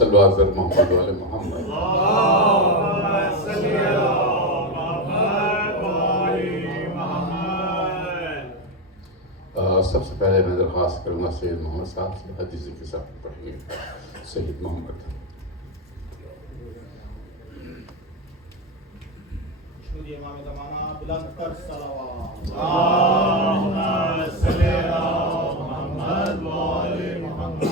صلو علی حضرت محمد وعلی محمد. سب سے پہلے میں درخواست کروں گا سید محمد صاحب سے حدیث کے ساتھ پڑھیے. سید محمد. امام زمانہ بلند تر صلوات. اللہم صلی علی محمد وعلی محمد.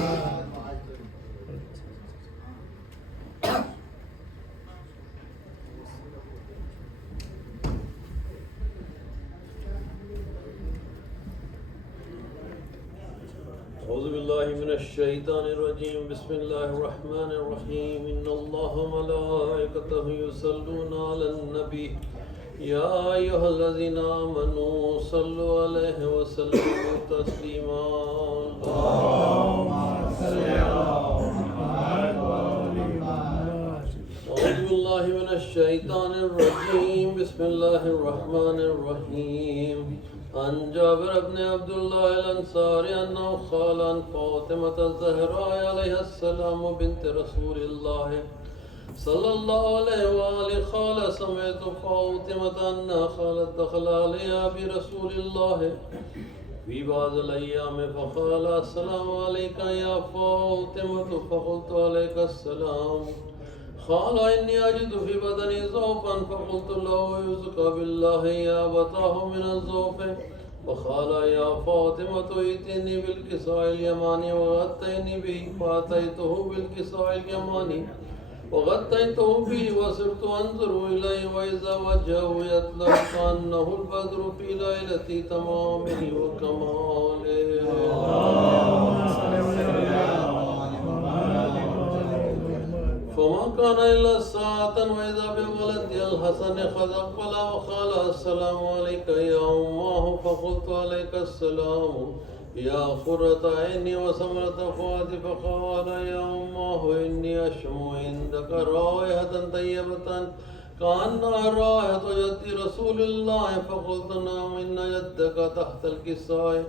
أعوذ بالله من الشيطان الرجيم. بسم الله الرحمن الرحيم. إن الله وملائكته يصلون على النبي يا أيها الذين آمنوا صلوا عليه وسلموا تسليما. اللهم صل على محمد وعلى محمد. أعوذ بالله من الشيطان الرجيم. بسم الله الرحمن الرحيم. عن جابر بن عبد الله الأنصاري أنه قال عن فاطمة الزهراء عليها السلام بنت رسول الله صلى الله عليه وآله قال سمعت فاطمة أنها قالت دخل عليها برسول الله في بعض الأيام فقال السلام عليك يا فاطمة فقلت عليك السلام. قال إني أجد في بدني ضعفا فقلت له أعوذك بالله يا أبتاه من الضعف. فقال يا فاطمة ائتني بالكساء اليماني وغطيني به. فأتيته بالكساء اليماني وغطيته به وصرت أنظر إليه وإذا وجهه يطلع كأنه البدر في ليلة تمامه وكماله. فما كان إلا ساعة وإذا بولدي الحسن قد أقبل وقال السلام عليك يا أماه. فقلت عليك السلام يا قرة عيني وثمرة فؤادي. فقال يا أماه إني أشم عندك رائحة طيبة كأنها رائحة يد رسول الله. فقلت نعم إن يدك تحت الكساء.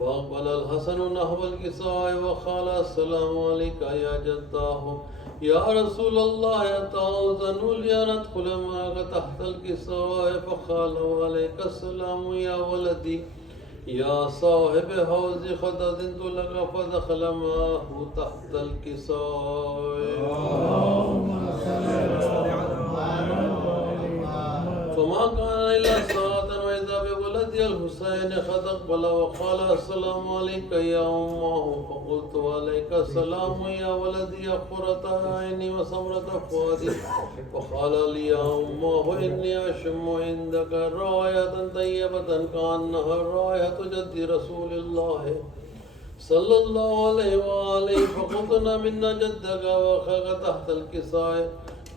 فأقبل الحسن نحو الكساء وقال السلام عليك يا جداه يا رسول الله أتأذن لي أن أدخل معك تحت الكساء. فقال وعليك السلام يا ولدي يا صاحب حوض قد أذنت لك. فدخل معه تحت الكساء. فما كان إلا ساعة وإذا بولدي الحسين قد أقبل وقال السلام عليك يا أماه. فقلت وعليك السلام يا ولدي يا قرة عيني وثمرة فؤادي. وقال لي يا أماه إني أشم عندك رائحة طيبة كأنها رائحة جد رسول الله صلى الله عليه وآله. فقلنا منا جدك وأخاك تحت الكساء.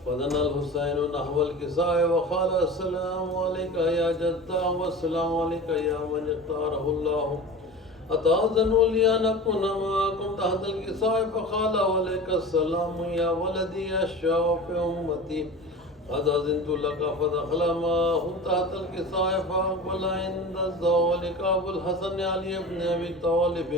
فدنا الحسين نحو الكساء وقال السلام عليك يا جداه والسلام عليك يا من اختاره الله. أتأذن لي أن أكون معكم تحت الكساء. فقال وعليك السلام يا ولدي يا شافع أمتي قد أذنت لك. فدخل معه تحت الكساء فأقبل عند ذلك أبو الحسن علي بن أبي طالب.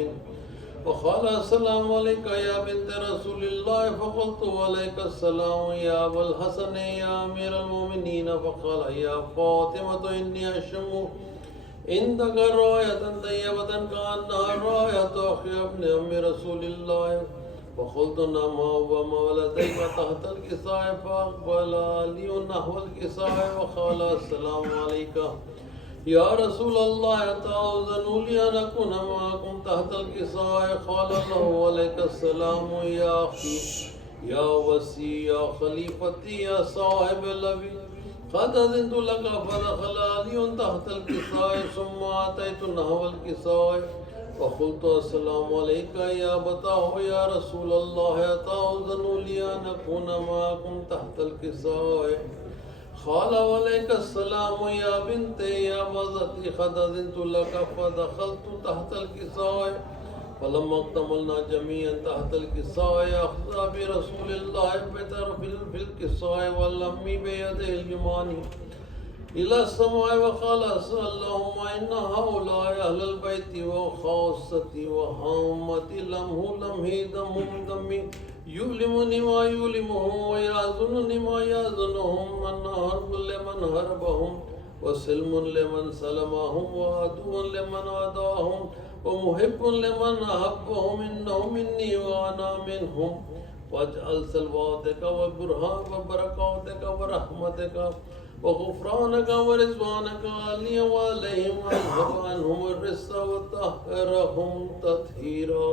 وقال السلام عليك يا بنت رسول الله. فقلت وعليك السلام يا أبا الحسن يا أمير المؤمنين. فقال يا فاطمة إني أشم عندك رائحة طيبة كأنها رائحة أخي ابن أم رسول الله. فقلت نعم وما ولديك تحت الكساء. فأقبل علي نحو الكساء وقال السلام عليك يا رسول الله أتأذن لي أن أكون معكم تحت الكساء. قال له عليك السلام يا أخي يا وسي يا خليفتي يا صاحب الأبي قد أذنت لك. فدخل علي تحت الكساء ثم أتيت نحو الكساء وقلت السلام عليك يا أبتاه يا رسول الله أتأذن لي أن أكون معكم تحت الكساء. قال وعليك السلام يا بنتي يا بزتي قد أذنت لك. فدخلت تحت الكساء فلما اكتملنا جميعا تحت الكساء أخذ برسول الله بطرف الكساء واللم بيده اليماني إلى السماء وقال اللهم إن هؤلاء أهل البيت وخاصتي وهامتي لمه لمه دمهم دمي يؤلمني ما يؤلمهم ويحزنني ما يحزنهم أن حرب لمن حربهم وسلم لمن سلمهم وعدو لمن عاداهم ومحب لمن أحبهم إنه مني وأنا منهم واجعل سلواتك وبركاتك ورحمتك وغفرانك ورضوانك علي وعليهم واذهب عنهم الرجس وطهرهم تطهيرا.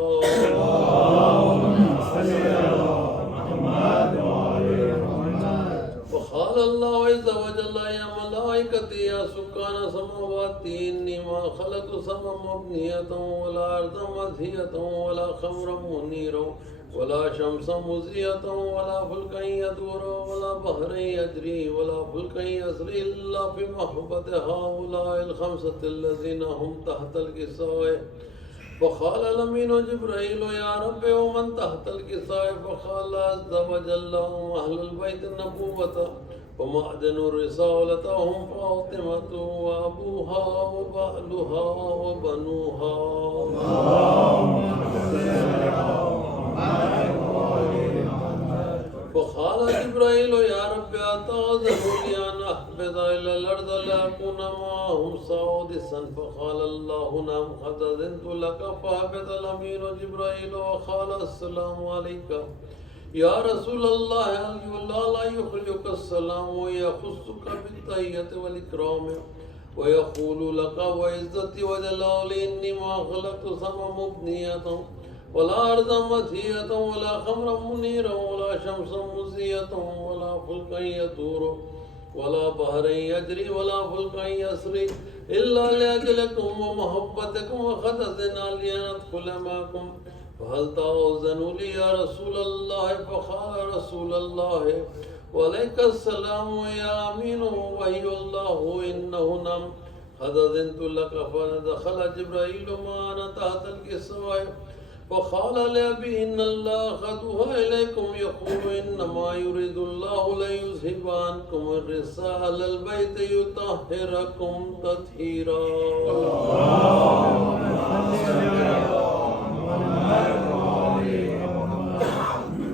وقال الله عز وجل يا ملائكتي يا سكان السماوات إني ما خلقت سما مبنية ولا أرضا مدهية ولا خمرا منيرا ولا شمسا مزية ولا فلكا يدور ولا بحرا يجري ولا فلكا يسري إلا بمحبة هؤلاء الخمسة الذين هم تحت الكساء. فقال الأمين جبرائيل يا رب ومن تحت الكساء؟ فقال عز وجل أهل البيت النبوة ومعدن الرسالة هم فاطمة وأبوها وبعلها وبنوها. فقال جبرائيل يا رب أتأذن لي أن أهبط إلى الأرض لأكون معهم سادسا؟ فقال الله نعم قد أذنت لك فأهبط. الأمين جبرائيل وقال السلام عليك يا رسول الله لا يخرجك السلام ويخصك بالتحية والإكرام ويقول لك وعزتي وجلالي إني ما خلقت سما مبنية ولا أرضا مدهية ولا خمرا منيرا ولا شمسا مزية ولا فلكا يدور ولا بحرا يجري ولا فلكا يسري إلا لأجلكم ومحبتكم وقد أذن لي أن أدخل معكم فهل تأذن لي يا رسول الله؟ فقال رسول الله وعليك السلام يا أمين وهي الله إنه نعم قد أذنت لك. فدخل جبرائيل معنا تحت الكساء فقال لأبي إن الله قد أوحى إليكم يقول إنما يريد الله ليذهب عنكم الرجس أهل البيت يطهركم تطهيرا.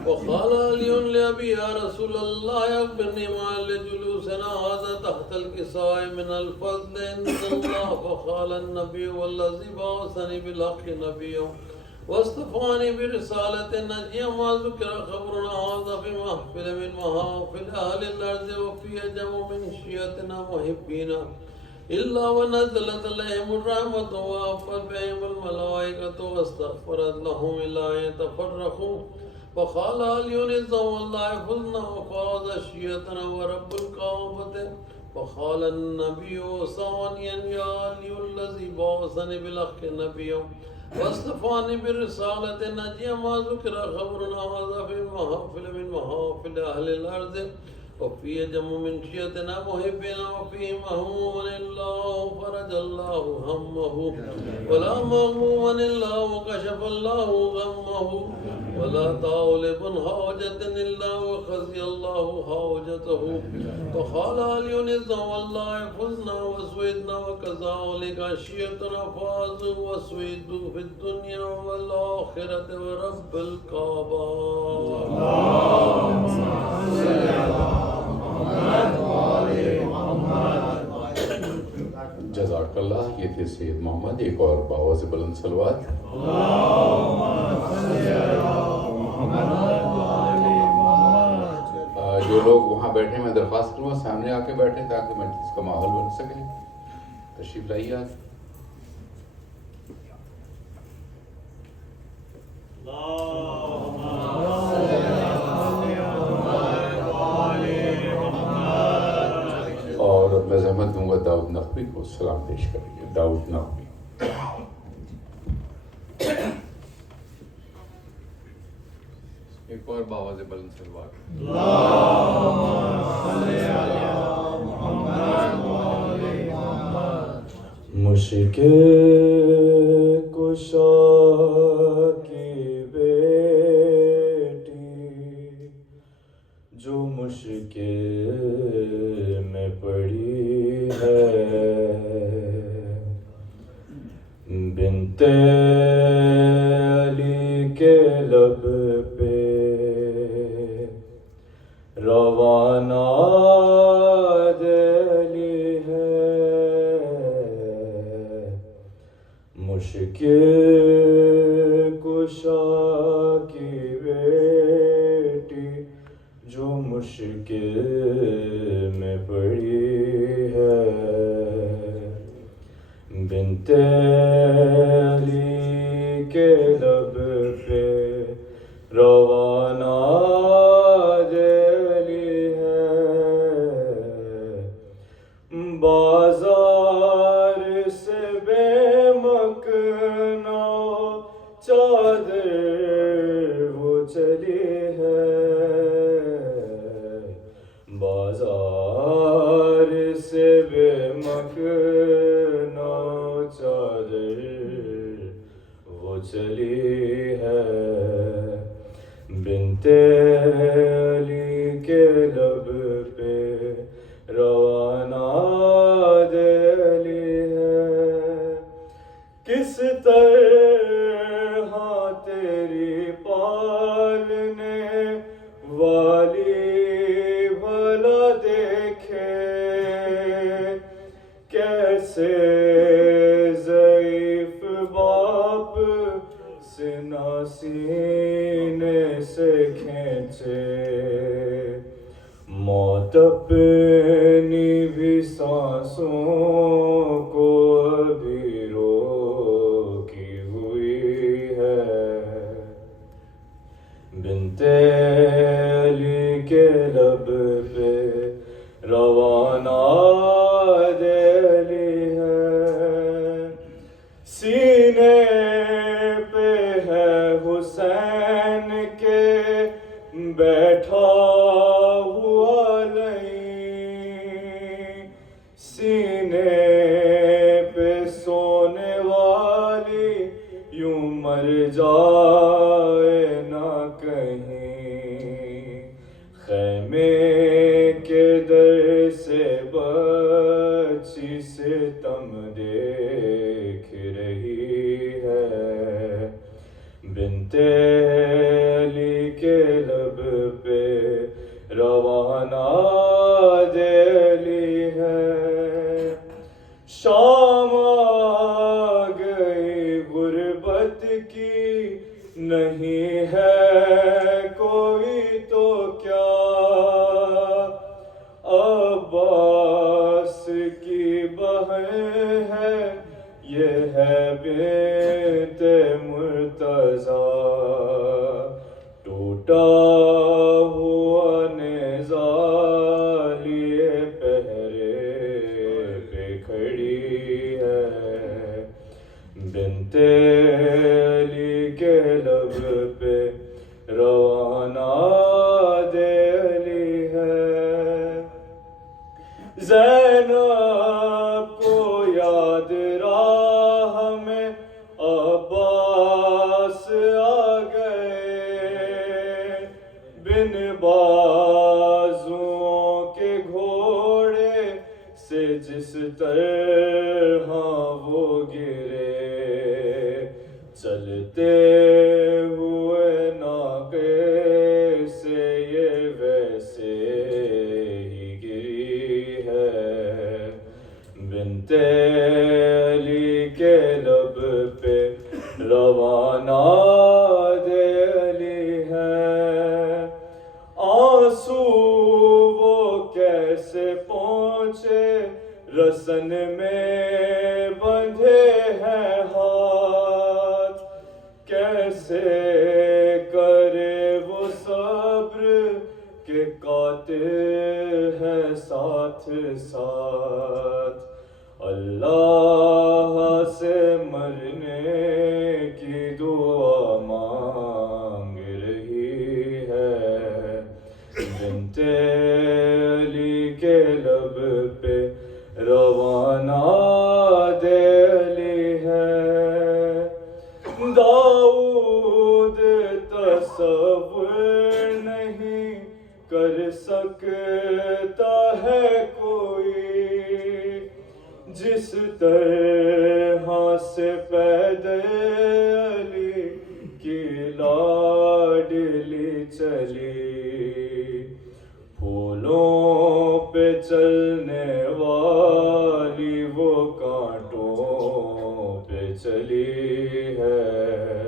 وقال علي لأبي يا رسول الله أخبرني ما لجلوسنا هذا تحت الكساء من الفضل عند الله؟ فقال النبي والذي بعثني بالحق نبيا واصطفاني برسالة نجيا ما ذكر خبرنا هذا في محفل من محافل أهل الأرض وفي جمع من شيعتنا محبين إلا ونزلت عليهم الرحمة وعفت بهم الملائكة واستغفرت لهم إلا أن يتفرقوا. فقال علي نظام الله فزنا وفاز شيعتنا ورب الكعبة. فقال النبي ثانيا يا علي الذي بعثني بالحق نبيا واصطفاني بالرسالة نجيا ما ذكر خبرنا هذا في محافل من محافل أهل الأرض وفي جمع من شيعتنا محبنا وفيه مهموما الله فرج الله همه ولا مغموما إلا وكشف الله غمه ولا طالب حاجة إلا وقضي الله حاجته. فقال علي نظام الله فزنا وسويدنا وكذلك شيعتنا فازوا وسويدوا في الدنيا والآخرة ورب الكعبة. جزاک اللہ. یہ تھے سید محمد. ایک اور باواز بلند صلوات. جو لوگ وہاں بیٹھے میں درخواست کروں گا سامنے آ کے بیٹھے تاکہ مجلس کا ماحول بن سکے. تشریف لائیے. آج اور میں زحمت دوں گا داؤد نقوی کو سلام پیش کریے. داؤد نقوی. ایک اور باواز بلند صلوات. مشکل کشا کی بیٹی جو مشکل میں پڑی ہے بنت علی کے لب پہ مشکل کشا کی بیٹی جو مشکل میں پڑی ہے، بنت علی کے لب پہ روانہ دلی ہے، بازار سے بے مکنا چادر وہ چلی ہے، بازار سے بے مکنا چادر وہ چلی ہے، بنت علی کے لب پہ روانہ دلی ہے، کس طرح تیری پالنے والی بھلا دیکھے، کیسے ضعیف باپ سنا سینے سے کھینچے، موت اپنی بھی سانسوں کو ابھی روکی ہوئی ہے، بنت علی کے لب پہ روانہ دلی ہے، سینے پہ ہے حسین کے بیٹھا ہوا لئی، سینے پہ سونے والی یوں مر جائے نہ کہیں، خیمے کے در سے بچی ستم دیکھ رہی ہے، بنت علی کے لب پہ روانہ دلی ہے، شام آ گئی غربت کی، نہیں ہے کوئی تو کیا، عباس کی بہن ہے یہ ہے بنت مرتضیٰ، ٹوٹا ہوا نیزہ لیے پہرے پہ کھڑی ہے، بنت علی کے لب پہ روانہ دلی ہے، زینب کو یاد راہ میں عباس آ گئے، بن بازوؤں کے گھوڑے سے جس طرح وہ گرے، چلتے ہوئے ناقے سے یہ ویسے ہی گری ہے، بنت علی کے لب پہ روانہ دلی ہے، آنسو وہ کیسے پہنچے رسن میں بندھے ہیں ہاتھ، کیسے کرے وہ صبر کہ قاتل ہے ساتھ ساتھ، اللہ سے مرنے کی دعا مانگ رہی ہے، بنت علی کے لب پہ روانہ دلی ہے، داؤد تصور نہیں کر سکتا ہے کوئی، جس طرح سے پیدل علی کی لاڈلی چلی، پھولوں پہ چلنے والی وہ کانٹوں پہ چلی ہے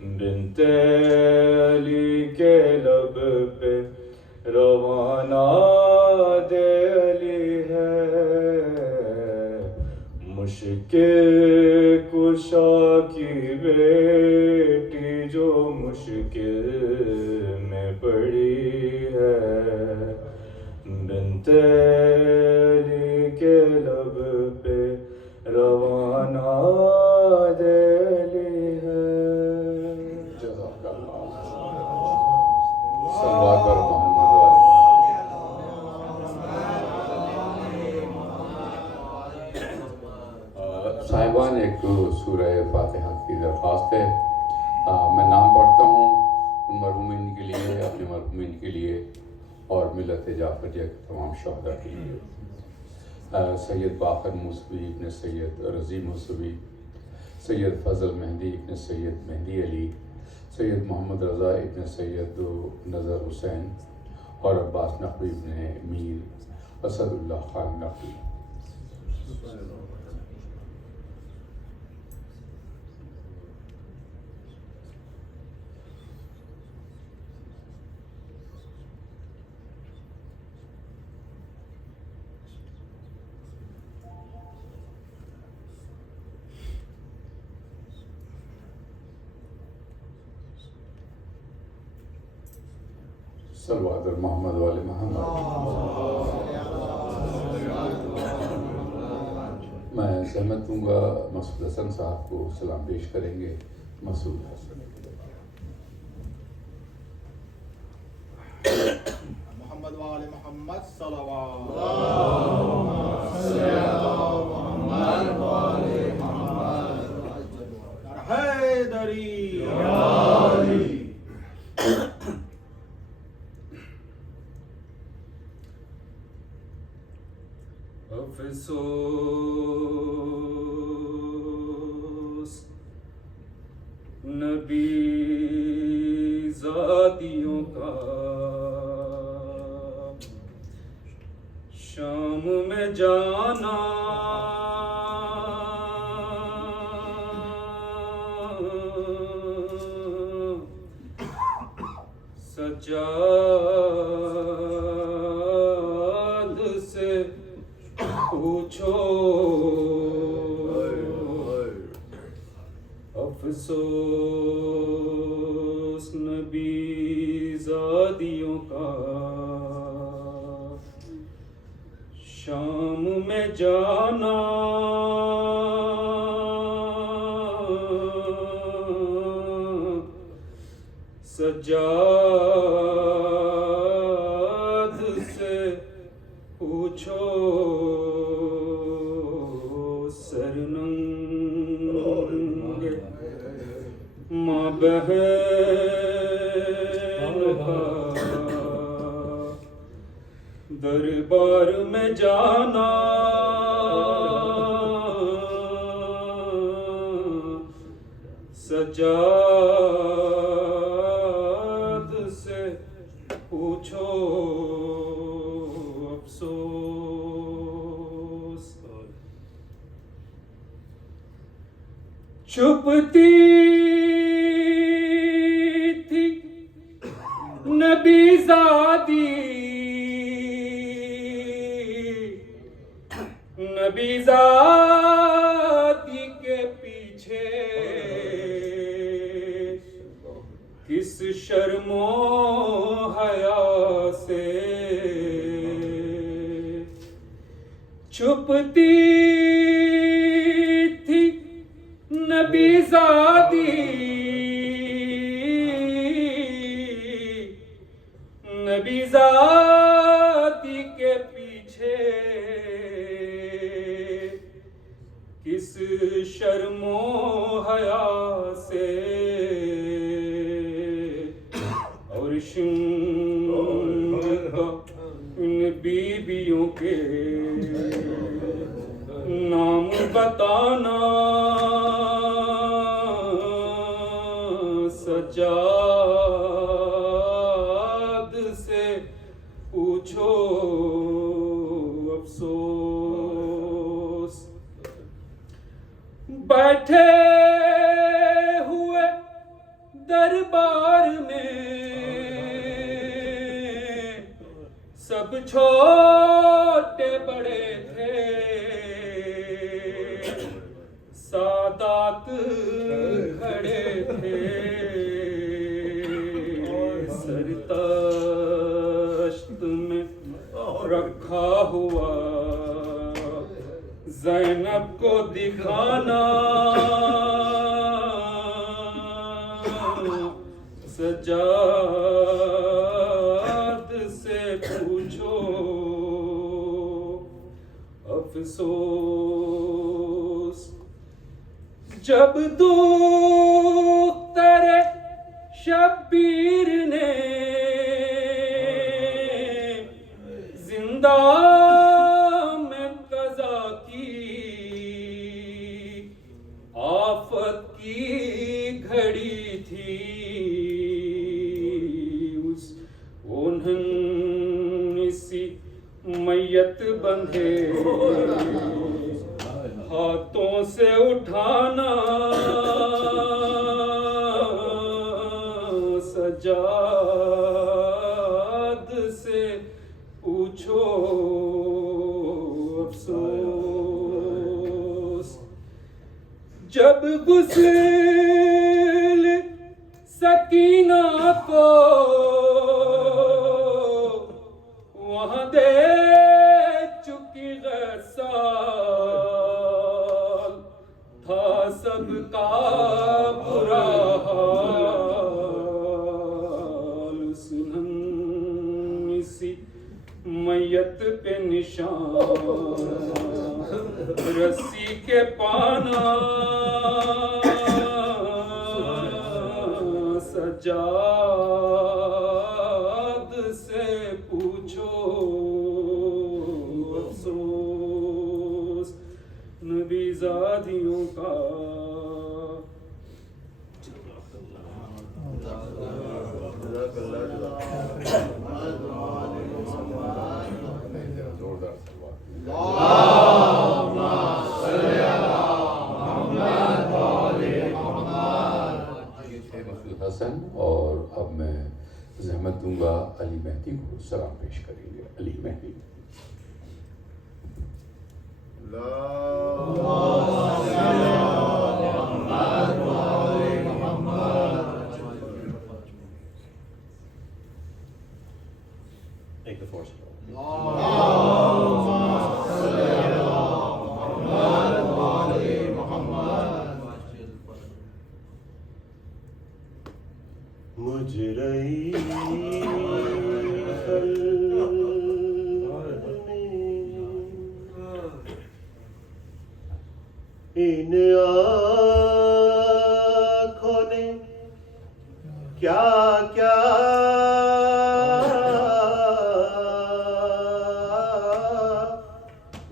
بنت علی کے لب پہ روانہ علی ہے مشکل کشا کی بیٹی جو مشکل میں پڑی ہے بنت علی کے لب پہ روانہ علی ہے جزاک اللہ صلوات بر محمد والے صاحبان ایک سورہ فاتحہ کی درخواست ہے میں نام پڑھتا ہوں ان مرحومین کے لیے اپنے مرحومین کے لیے اور ملت جعفریہ کے تمام شہداء کے لیے سید باقر موسوی ابن سید رضی موسوی سید فضل مہدی ابن سید مہدی علی سید محمد رضا ابن سید نظر حسین اور عباس نقوی ابن میر اسد اللہ خان نقوی صلوات بر محمد والے محمد میں سہمت دوں گا مسعود حسن صاحب کو سلام پیش کریں گے مسعود حسن محمد وآل محمد صلوات حیدری افسوس نبی ذاتیوں کا شام میں جانا سجاد سے پوچھو افسوس نبی زادیوں کا شام میں جانا سجاد سے پوچھو سرننگ ماں بہن کا دربار میں جانا سجاد سے پوچھو افسوس چھپتی تھی نبی زادی نبی زادی کے پیچھے کس شرم و حیا سے چھپتی تھی نبی زادی نبی زادی کے پیچھے کس شرم و حیا سے اور شنگ کا ان بیویوں کے نام بتانا سجاد سے پوچھو افسوس بیٹھے ہوئے دربار میں سب چھوٹے بڑے تھے، سادات کھڑے تھے، سر تشت میں رکھا ہوا زینب کو دکھانا، سجاد سے پوچھو افسوس، جب دختر شبیر نے زندہ میں قضا کی، آفت کی گھڑی تھی، اس اسی میت بندھے ہاتھوں سے اٹھانا، سجاد سے پوچھو افسوس، جب غسل سکینہ کو وہاں دے چکی غسال، تھا سب کا برا حال، اس اسی میت پہ نشان رسی کے پانا، سجاد سے پوچھو افسوس، نبی زادیوں کا زوردار سلوات۔ یہ تھے مسعود حسن، اور اب میں زحمت دوں گا علی مہدی کو سلام پیش کریں گے۔ علی مہدی۔ Take the force. مجرئی ان آنکھوں نے کیا کیا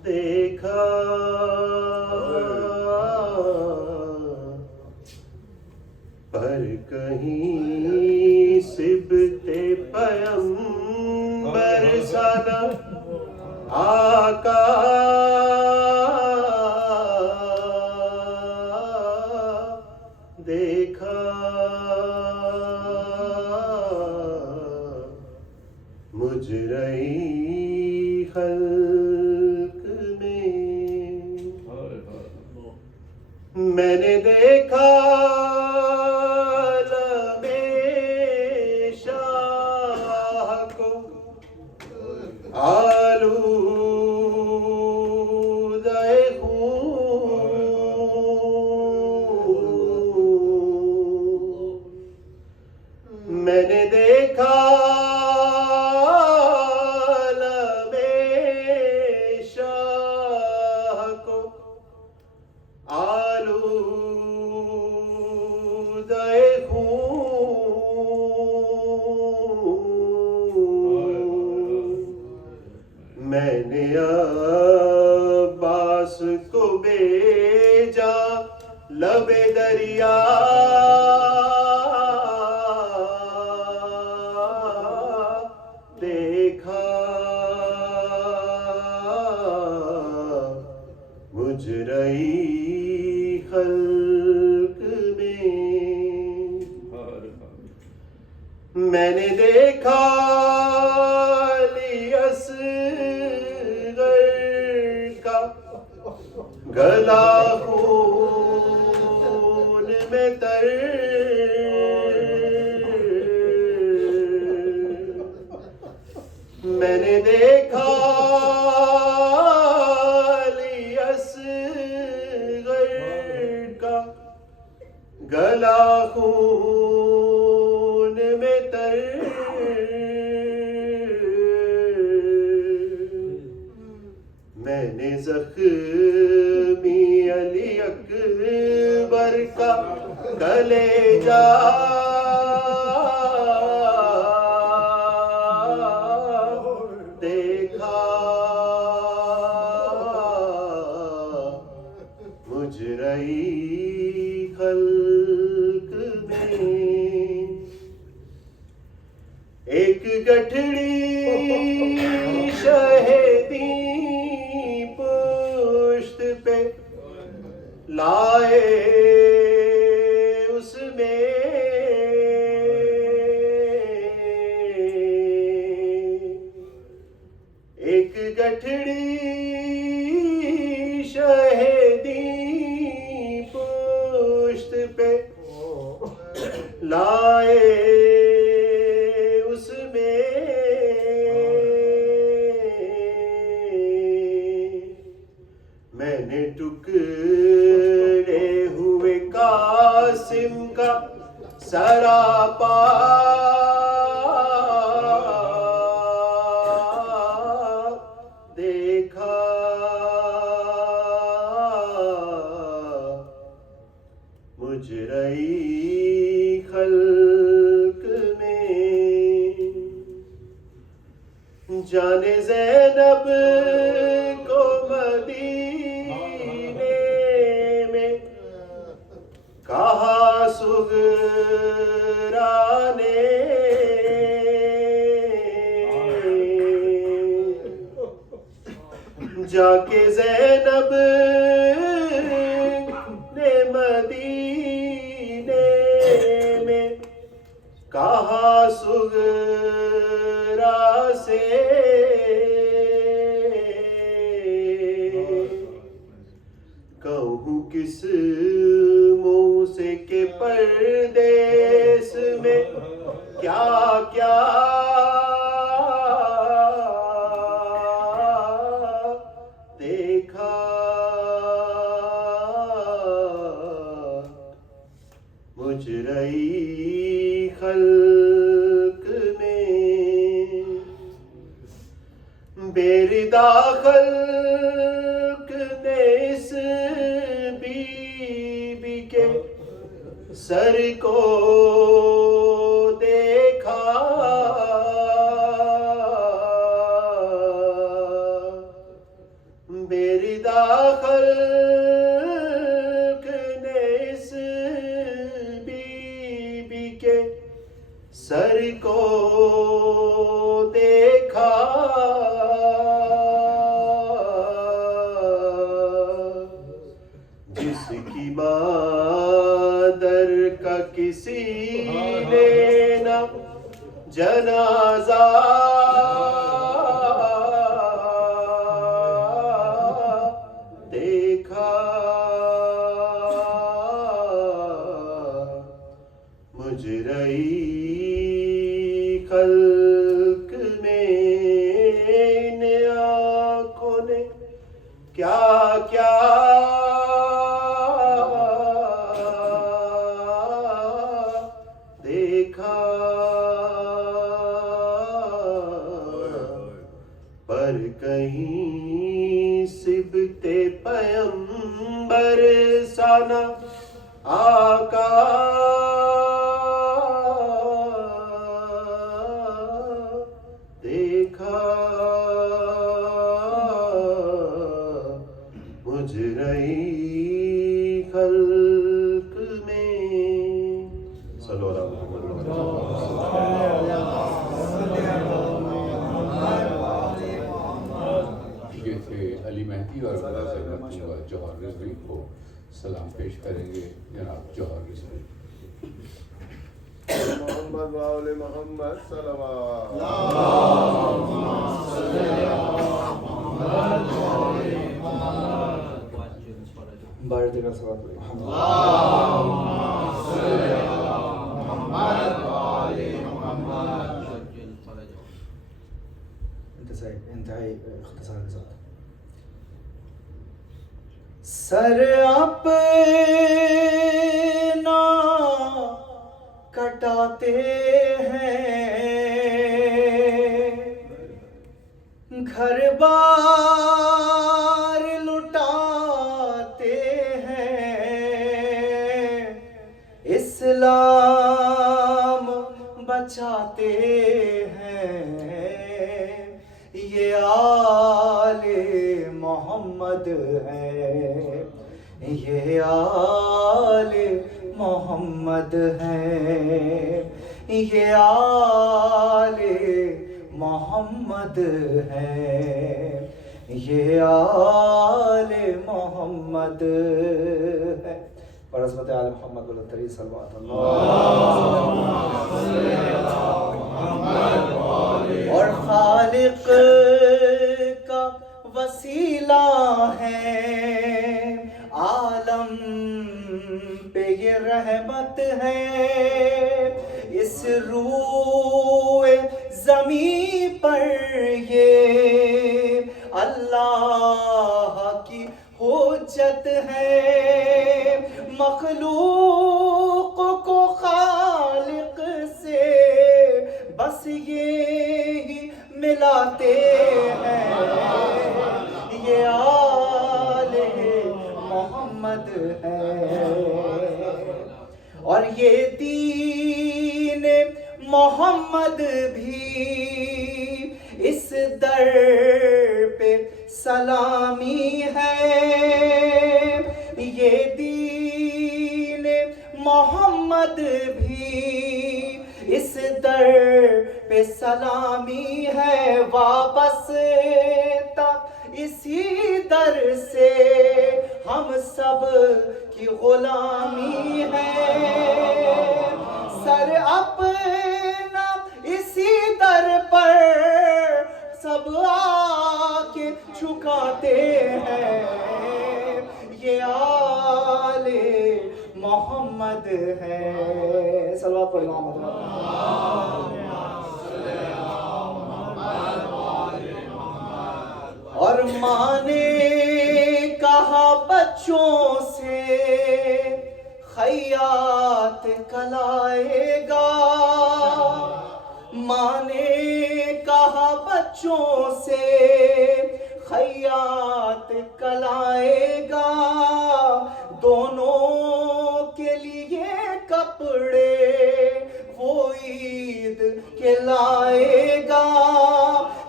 دیکھا، پر کہیں سبتے پیمبر سادہ آقا دیکھا، مجرئی خلق میں نے دیکھا لمے شاہ کو آلودہ خون، میں نے دیکھا میں نے عباس کو بھیجا لب دریا، دیکھا مجرئی خلق میں نے دیکھا علی اصغر کا گلا خون میں تر، میں نے دیکھا علی اصغر کا گلا خون میں تر، میں نے زخمی علی اکبر کا کلیجہ دیکھا، مجرئی خلق میں ایک گٹھڑی شہدی پشت پہ لائے، اس میں ایک گٹھڑی شہدی پشت پہ لائے، اس میں میں نے ٹکڑے ہوئے قاسم کا سراپا دیکھا، مجرئی خلق میں جان زینب کو مدینے میں کہا سغرا نے، جا کے زینب نے مدینے میں کہا سغرا سے، کہوں کس منہ سے کہ پردیس میں کیا کیا دیکھا، مجرئی خلق میں بیردہ خلق نے اس بی بی کے سر کو دیکھا، بیردہ خلق نے اس بی بی کے سر کو دیکھا، جس کی مادر کا کسی نے نہ جنازہ دیکھا، مجرئی خلق میں ان آنکھوں نے کیا کیا دیکھا، پر کہیں صبت پیمبر سانا آقا دیکھا، مجرئی خلق میں صلی اللہ علیہ یہ تھے علی مہدی اور غلام زینب جوہر رضوی کو سلام پیش کریں گے جناب جوہر رضوی. محمد وآل محمد صلوات. بار دیگر صلوات پڑھیں. انتہائی اختصار کے ساتھ. سر اپنا کٹاتے ہیں گھر بار لٹاتے ہیں اسلام بچاتے ہیں یہ آل محمد ہے یہ آل محمد ہے یہ آل محمد ہے یہ آل محمد ہے. اور عظمت آل محمد والتری صلوات اللہ. اور خالق کا وسیلہ ہے عالم پہ یہ رحمت ہے اس روح زمین پر یہ اللہ کی حجت ہے مخلوق کو خالق سے بس یہی ملاتے ہیں یہ آل محمد ہے اور یہ دین محمد بھی اس در پہ سلامی ہے یہ دین محمد بھی اس در پہ سلامی ہے واپس تک اسی در سے ہم سب کی غلامی ہے سر اپنا اسی در پر سب آ کے جھکاتے ہیں یہ آل محمد ہے. صلوات پڑھیں محمد. اور ماں نے کہا بچوں سے خیاط کلائے گا ماں نے کہا بچوں سے خیاط کلائے گا دونوں کے لیے کپڑے وہ عید کے لائے گا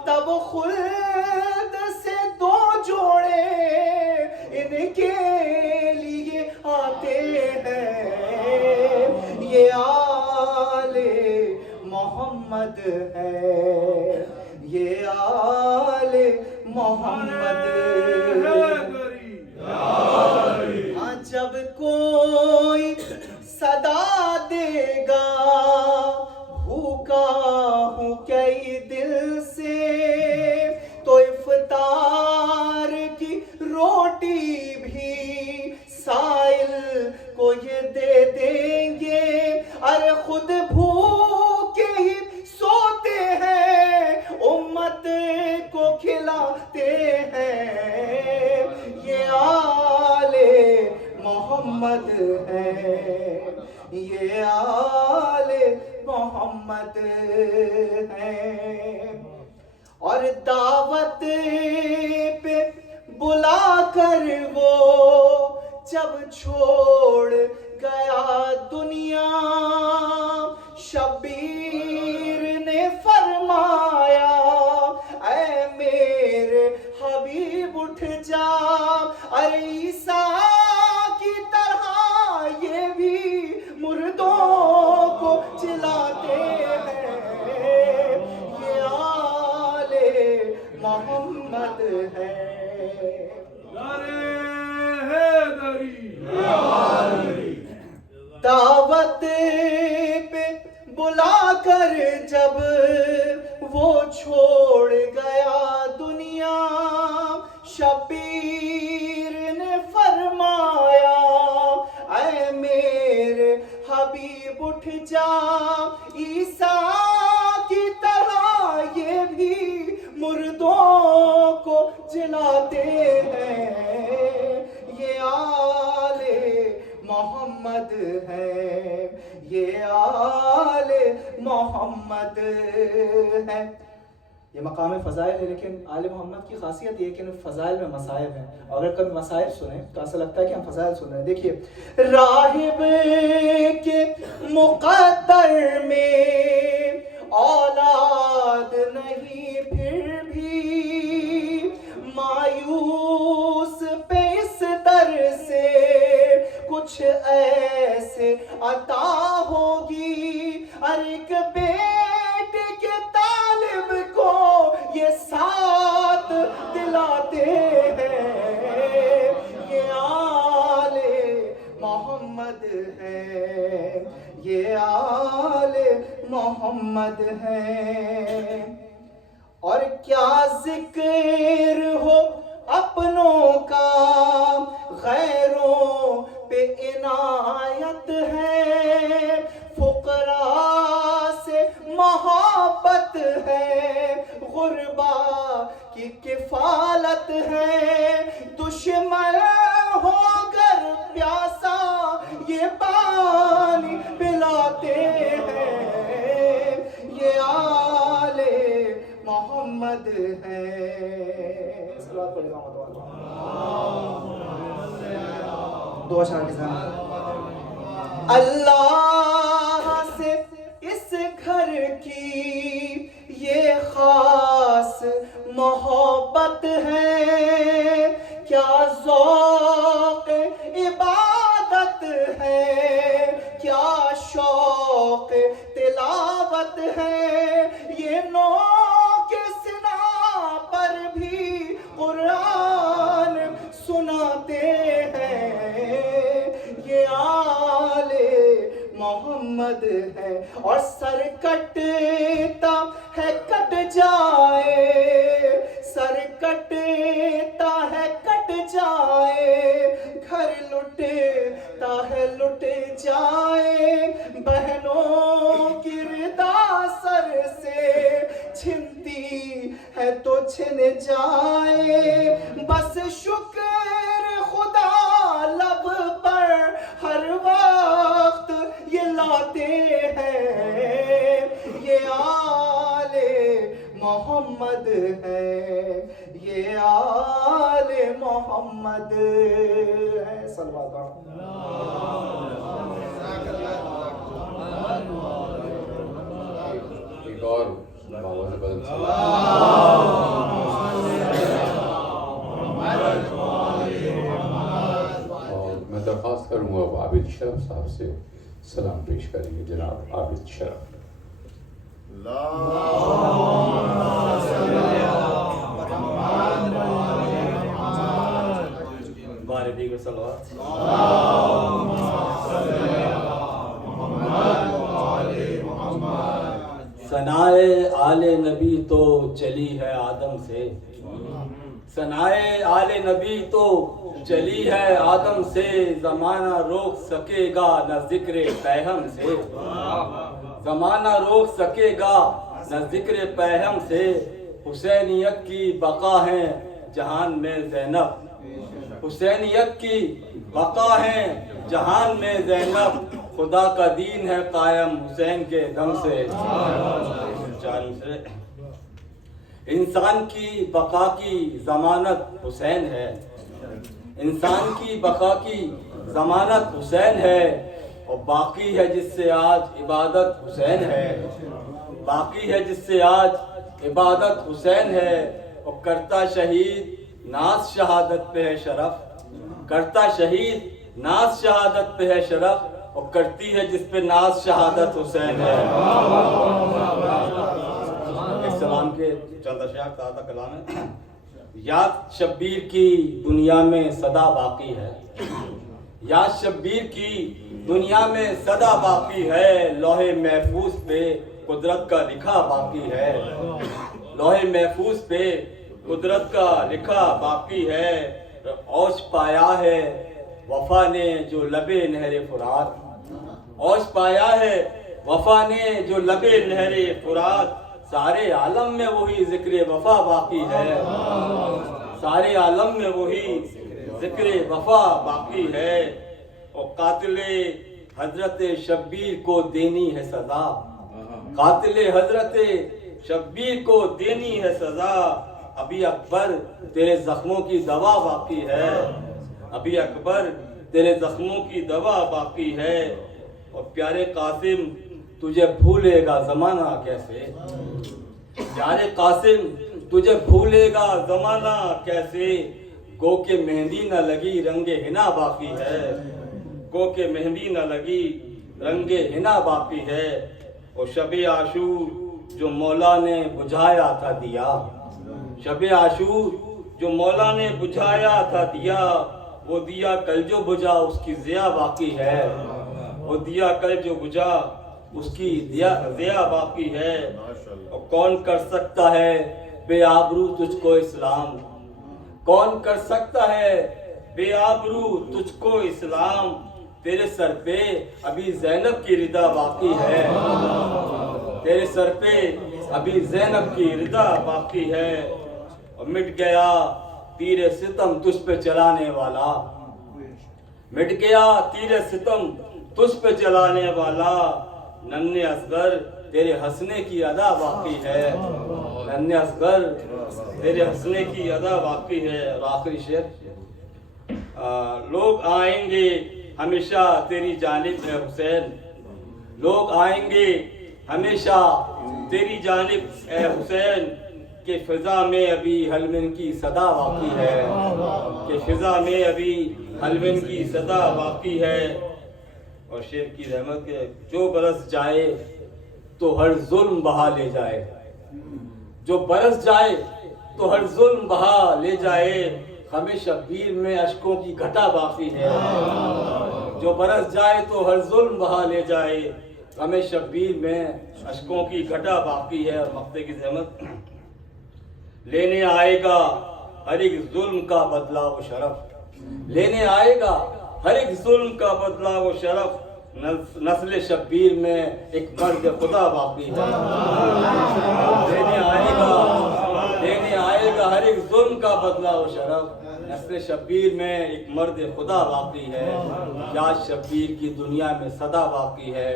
تب خلد سے دو جوڑے ان کے لیے آتے ہیں یہ آل محمد ہے یہ آل محمد ہاں جب کوئی صدا دے گا بھوکا ہوں کئی دل سے تو افطار کی روٹی بھی سائل کو یہ دے دیں گے ارے خود بھوکے ہی سوتے ہیں امت کو کھلاتے ہیں یہ آل محمد ہے یہ آل محمد ہے. اور دعوت پہ بلا کر وہ جب چھوڑ گیا دنیا شبیر نے فرمایا اے میرے حبیب اٹھ جا ارے عیسیٰ کی طرح یہ بھی مردوں کو جلاتے ہیں یہ آل محمد ہے. نعرہ حیدری جب وہ چھوڑ گیا دنیا شبیر نے فرمایا اے میرے حبیب اٹھ جا عیسیٰ کی طرح یہ بھی مردوں کو جلاتے ہیں یہ آل محمد ہے یہ آل محمد ہے. یہ مقام فضائل ہے لیکن آل محمد کی خاصیت یہ ہے کہ ان فضائل میں مصائب ہیں. اگر کبھی مصائب سنیں تو ایسا لگتا ہے کہ ہم فضائل سن رہے ہیں. دیکھیے راہب کے مقدر میں اولاد نہیں پھر بھی مایوس پہ اس در سے کچھ ایسے عطا ہوگی ہر ایک بیٹے کے طالب کو یہ ساتھ دلاتے ہیں یہ آل محمد ہے یہ آل محمد ہے. اور کیا ذکر ہو اپنوں کا غیروں پہ عنایت ہے فقراء سے محبت ہے غربا کی کفالت ہے دشمن ہو گر پیاسا یہ پانی پلاتے ہیں یہ آل محمد ہے. صلوات پڑھیں دو اشعار کے ساتھ. اللہ سے اس گھر کی یہ خاص محبت ہے کیا ذوق عبادت ہے کیا شوق تلاوت ہے یہ نو کے سنا پر بھی قرآن سناتے ہیں یہ آل محمد ہے. اور سر کٹتا ہے کٹ جائے سر کٹتا ہے کٹ جائے گھر لٹتا ہے لٹ جائے بہنوں کی ردا سر سے چھنتی ہے تو چھن جائے بس شکر خدا لب پر ہر وقت یہ لاتے ہیں یہ آل محمد ہے یہ آل محمد ہے. صلوات ایک اور بابا سے بدل اور میں درخواست کروں گا اب عابد شرف صاحب سے سلام پیش کریں گے. جناب عابد شرف. بارے دیگر صلوات. ثنائے آل نبی تو چلی ہے آدم سے ثنائے آل نبی تو چلی ہے آدم سے زمانہ روک سکے گا نہ ذکر پیہم سے زمانہ روک سکے گا نہ ذکر پیہم سے حسینیت کی بقا ہے جہان میں زینب حسینیت کی بقا ہے جہان میں زینب خدا کا دین ہے قائم حسین کے دم سے. انسان کی بقا کی ضمانت حسین ہے انسان کی بقا کی ضمانت حسین ہے اور باقی ہے جس سے آج عبادت حسین ہے باقی ہے جس سے آج عبادت حسین ہے اور کرتا شہید ناز شہادت پہ ہے شرف کرتا شہید ناز شہادت پہ ہے شرف اور کرتی ہے جس پہ ناز شہادت حسین ہے. السلام کے چند اشعار تازہ کلام ہے. یاد شبیر کی دنیا میں صدا باقی ہے یاد شبیر کی دنیا میں صدا باقی ہے لوح محفوظ پہ قدرت کا لکھا باقی ہے، لوح محفوظ پہ قدرت کا لکھا باقی ہے، اوج پایا ہے وفا نے جو لبے نہر فرات، اوج پایا ہے وفا نے جو لبے نہر فرات، سارے عالم میں وہی ذکر وفا باقی ہے، سارے عالم میں وہی ذکر وفا باقی ہے، اور قاتل حضرت شبیر کو دینی ہے سزا، قاتل حضرت شبیر کو دینی ہے سزا، ابھی اکبر تیرے زخموں کی دوا باقی ہے، ابھی اکبر تیرے زخموں کی دوا باقی ہے، اور پیارے قاسم تجھے بھولے گا زمانہ کیسے، پیارے قاسم تجھے بھولے گا زمانہ کیسے، گو کہ مہندی نہ لگی رنگ حنا باقی ہے، گو کہ مہندی نہ لگی رنگ حنا باقی ہے، اور شب عاشور جو مولا نے بجھایا تھا دیا، شب عاشور جو مولا نے بجھایا تھا دیا، وہ دیا کل جو بجھا اس کی ضیا باقی ہے، وہ دیا کل جو بجھا اس کی ضیا باقی ہے، اور کون کر سکتا ہے بے آبرو تجھ کو اسلام، کون کر سکتا ہے بے آبرو تجھ کو اسلام، تیرے سر پہ ابھی زینب کی ردا باقی ہے، تیرے سر پہ ابھی زینب کی ردا باقی ہے، اور مٹ گیا تیر ستم تجھ پہ چلانے والا، مٹ گیا تیر ستم تجھ پہ چلانے والا، ننھے اصغر تیرے ہنسنے کی ادا باقی ہے، ننھے اصغر تیرے ہنسنے کی ادا باقی ہے، اور آخری شعر، لوگ آئیں گے ہمیشہ تیری جانب ہے حسین، لوگ آئیں گے ہمیشہ تیری جانب اے حسین، کہ فضا میں ابھی حلمن کی صدا باقی ہے، کہ فضا میں ابھی حلمن کی صدا باقی ہے، اور شیر کی رحمت کے جو برس جائے تو ہر ظلم بہا لے جائے، جو برس جائے تو ہر ظلم بہا لے جائے، ہمیں شبیر میں اشکوں کی گھٹا باقی ہے، جو برس جائے تو ہر ظلم بہا لے جائے، ہمیں شبیر میں اشکوں کی گھٹا باقی ہے، اور مقتے کی زحمت، لینے آئے گا ہر ایک ظلم کا بدلہ و شرف، لینے آئے گا ہر ایک ظلم کا بدلہ و شرف، نسل شبیر میں ایک مرد خدا باقی ہے، لینے آئے گا ہر ایک ظلم کا بدلہ و شرف، نسل شبیر میں ایک مرد خدا باقی ہے، یاد شبیر کی دنیا میں صدا باقی ہے،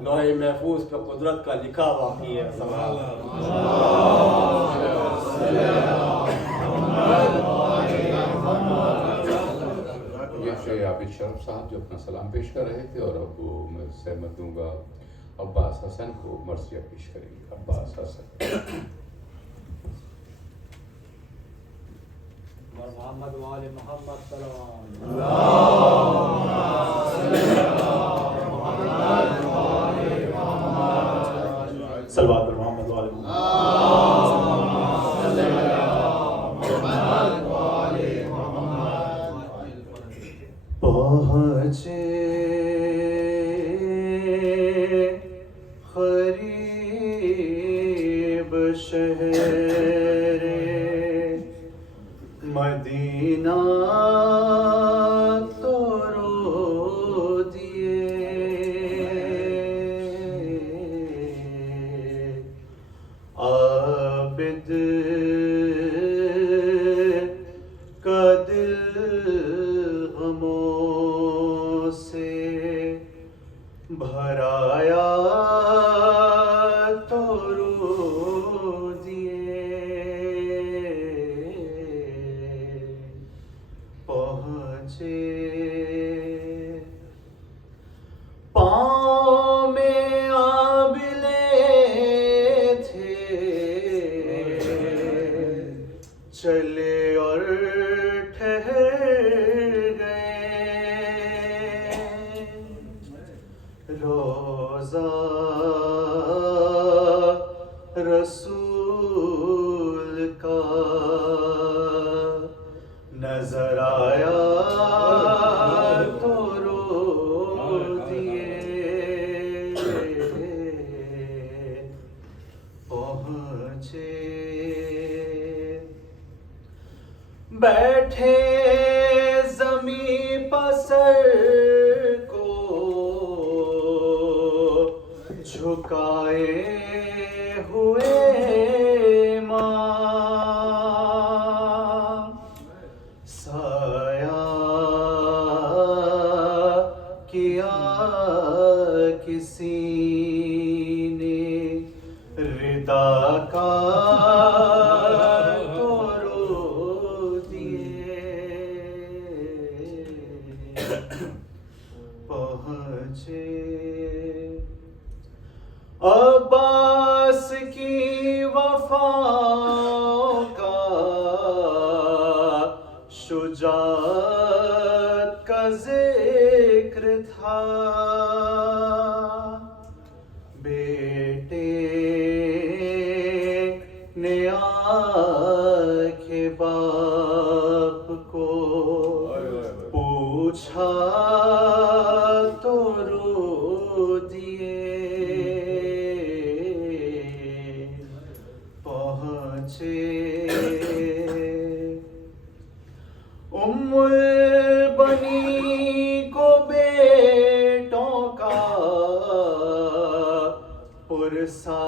لوح محفوظ پہ قدرت کا لکھا باقی ہے، یہ شیخ عابد شرف صاحب جو اپنا سلام پیش کر رہے تھے، اور اب میں سہمت دوں گا عباس حسن کو مرثیہ پیش کریں گے، عباس حسن۔ محمد وآل محمد صلی صلوات پر محمد وآل پہنچے قریب شہر مدینہ تو رو دیے، عابد کا دل غموں سے بھرایا تو رو دیے، پہنچے پاؤں میں آبلے تھے، چلے اور ٹھہر گئے، روضہ رسول کا نظر آیا تو رو دیے، بیٹھے زمیں پسر کو جھکائے ہوئے ماں، سایہ کیا کسی نے ردا کا تو رو دیے، پہنچے عباس کی وفا کا شجاعت کا ذکر تھا، بیٹے نے آنکھیں باپ کو پوچھا تو رو دیے، پہنچے ام البنی کو بیٹوں کا پرسا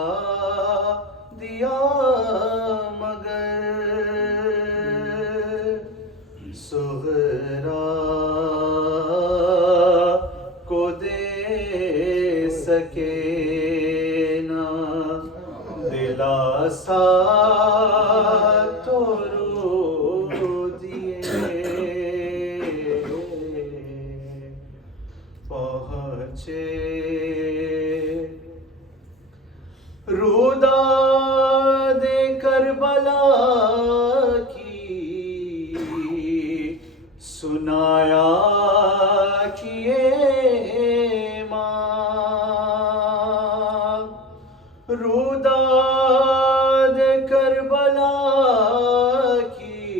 دیا، مگر صغرا کو دے سکے نہ دلاسا تو رو دیے، پہنچے روداد کربلا کی سنایا کیے ماں، روداد کربلا کی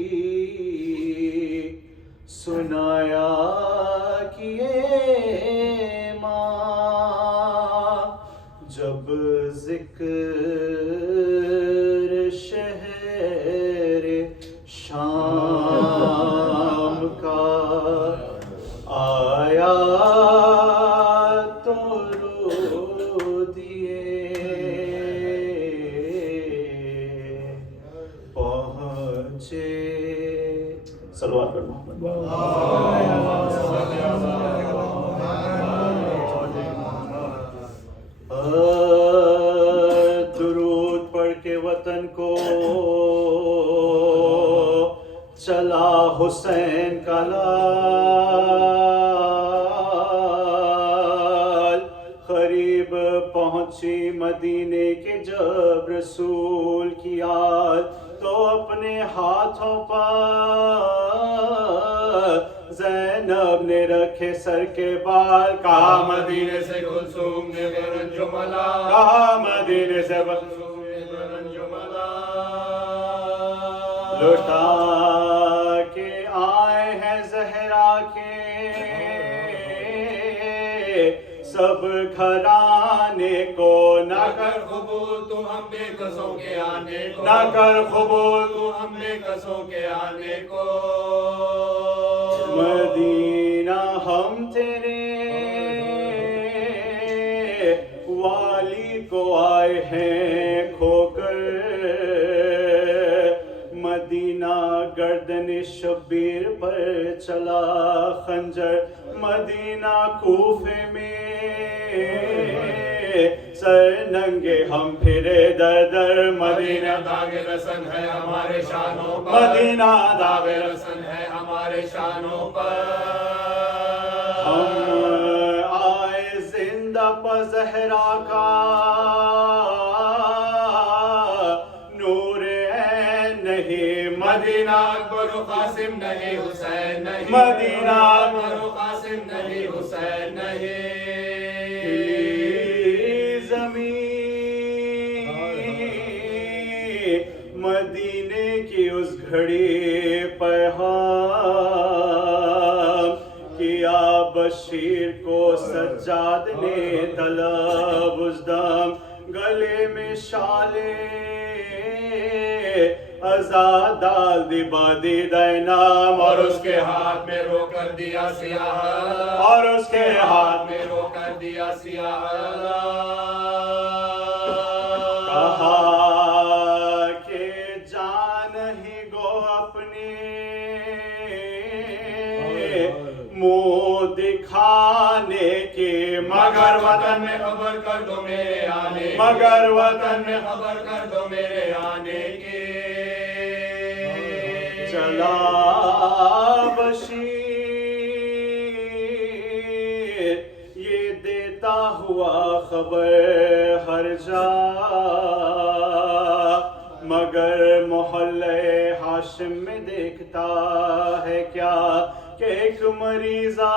سنایا کیے ماں، جب ذکر شہر شام کا آیا تو رو دیے، پہنچے صلوات پر محمد۔ درود پڑھ کے وطن کو چلا حسین کا لال، قریب پہنچی مدینے کے جب رسول کی یاد، تو اپنے ہاتھوں پر زینب نے رکھے سر کے بال، کہا مدینے سے کلثوم نے برنجملا، کہا مدینے سے کلثوم نے برنجملا، لٹا کے آئے ہیں زہرا کے سب گھرانے کو، نہ کر قبول تو ہم بے کسوں کے آنے کو، نہ کر قبول تو ہم بے کسوں کے آنے کو، مدینہ ہم تیرے والی کو آئے ہیں کھو کر، مدینہ گردن شبیر پر چلا خنجر، مدینہ کوفے میں سر ننگے ہم پھرے در در، مدینہ داغ رسن ہے ہمارے شانوں پر، مدینہ داغ رسن ہے ہمارے شانوں پر، ہم آئے زندہ پر زہرا کا نور عین نہیں، مدینہ اکبر و قاسم نہیں، حسین نہیں، مدینہ اکبر و قاسم نہیں، حسین نہیں، زمین مدینے کی اس گھڑی پیغام کیا بشیر کو سجاد نے طلب، اس دم گلے میں شالے آزاد ڈال دی بادی دینام اور اس کے ہاتھ میں رو کر دیا سیاہ اور اس کے ہاتھ میں رو کر دیا سیاہ کہا کہ جان ہی گو اپنی منہ دکھانے کی مگر وطن میں خبر کر دو میرے آنے مگر وطن میں خبر کر دو میرے آنے کی چلا بشیر یہ دیتا ہوا خبر ہر جا مگر محلے ہاشم میں دیکھتا ہے کیا کہ ایک مریضہ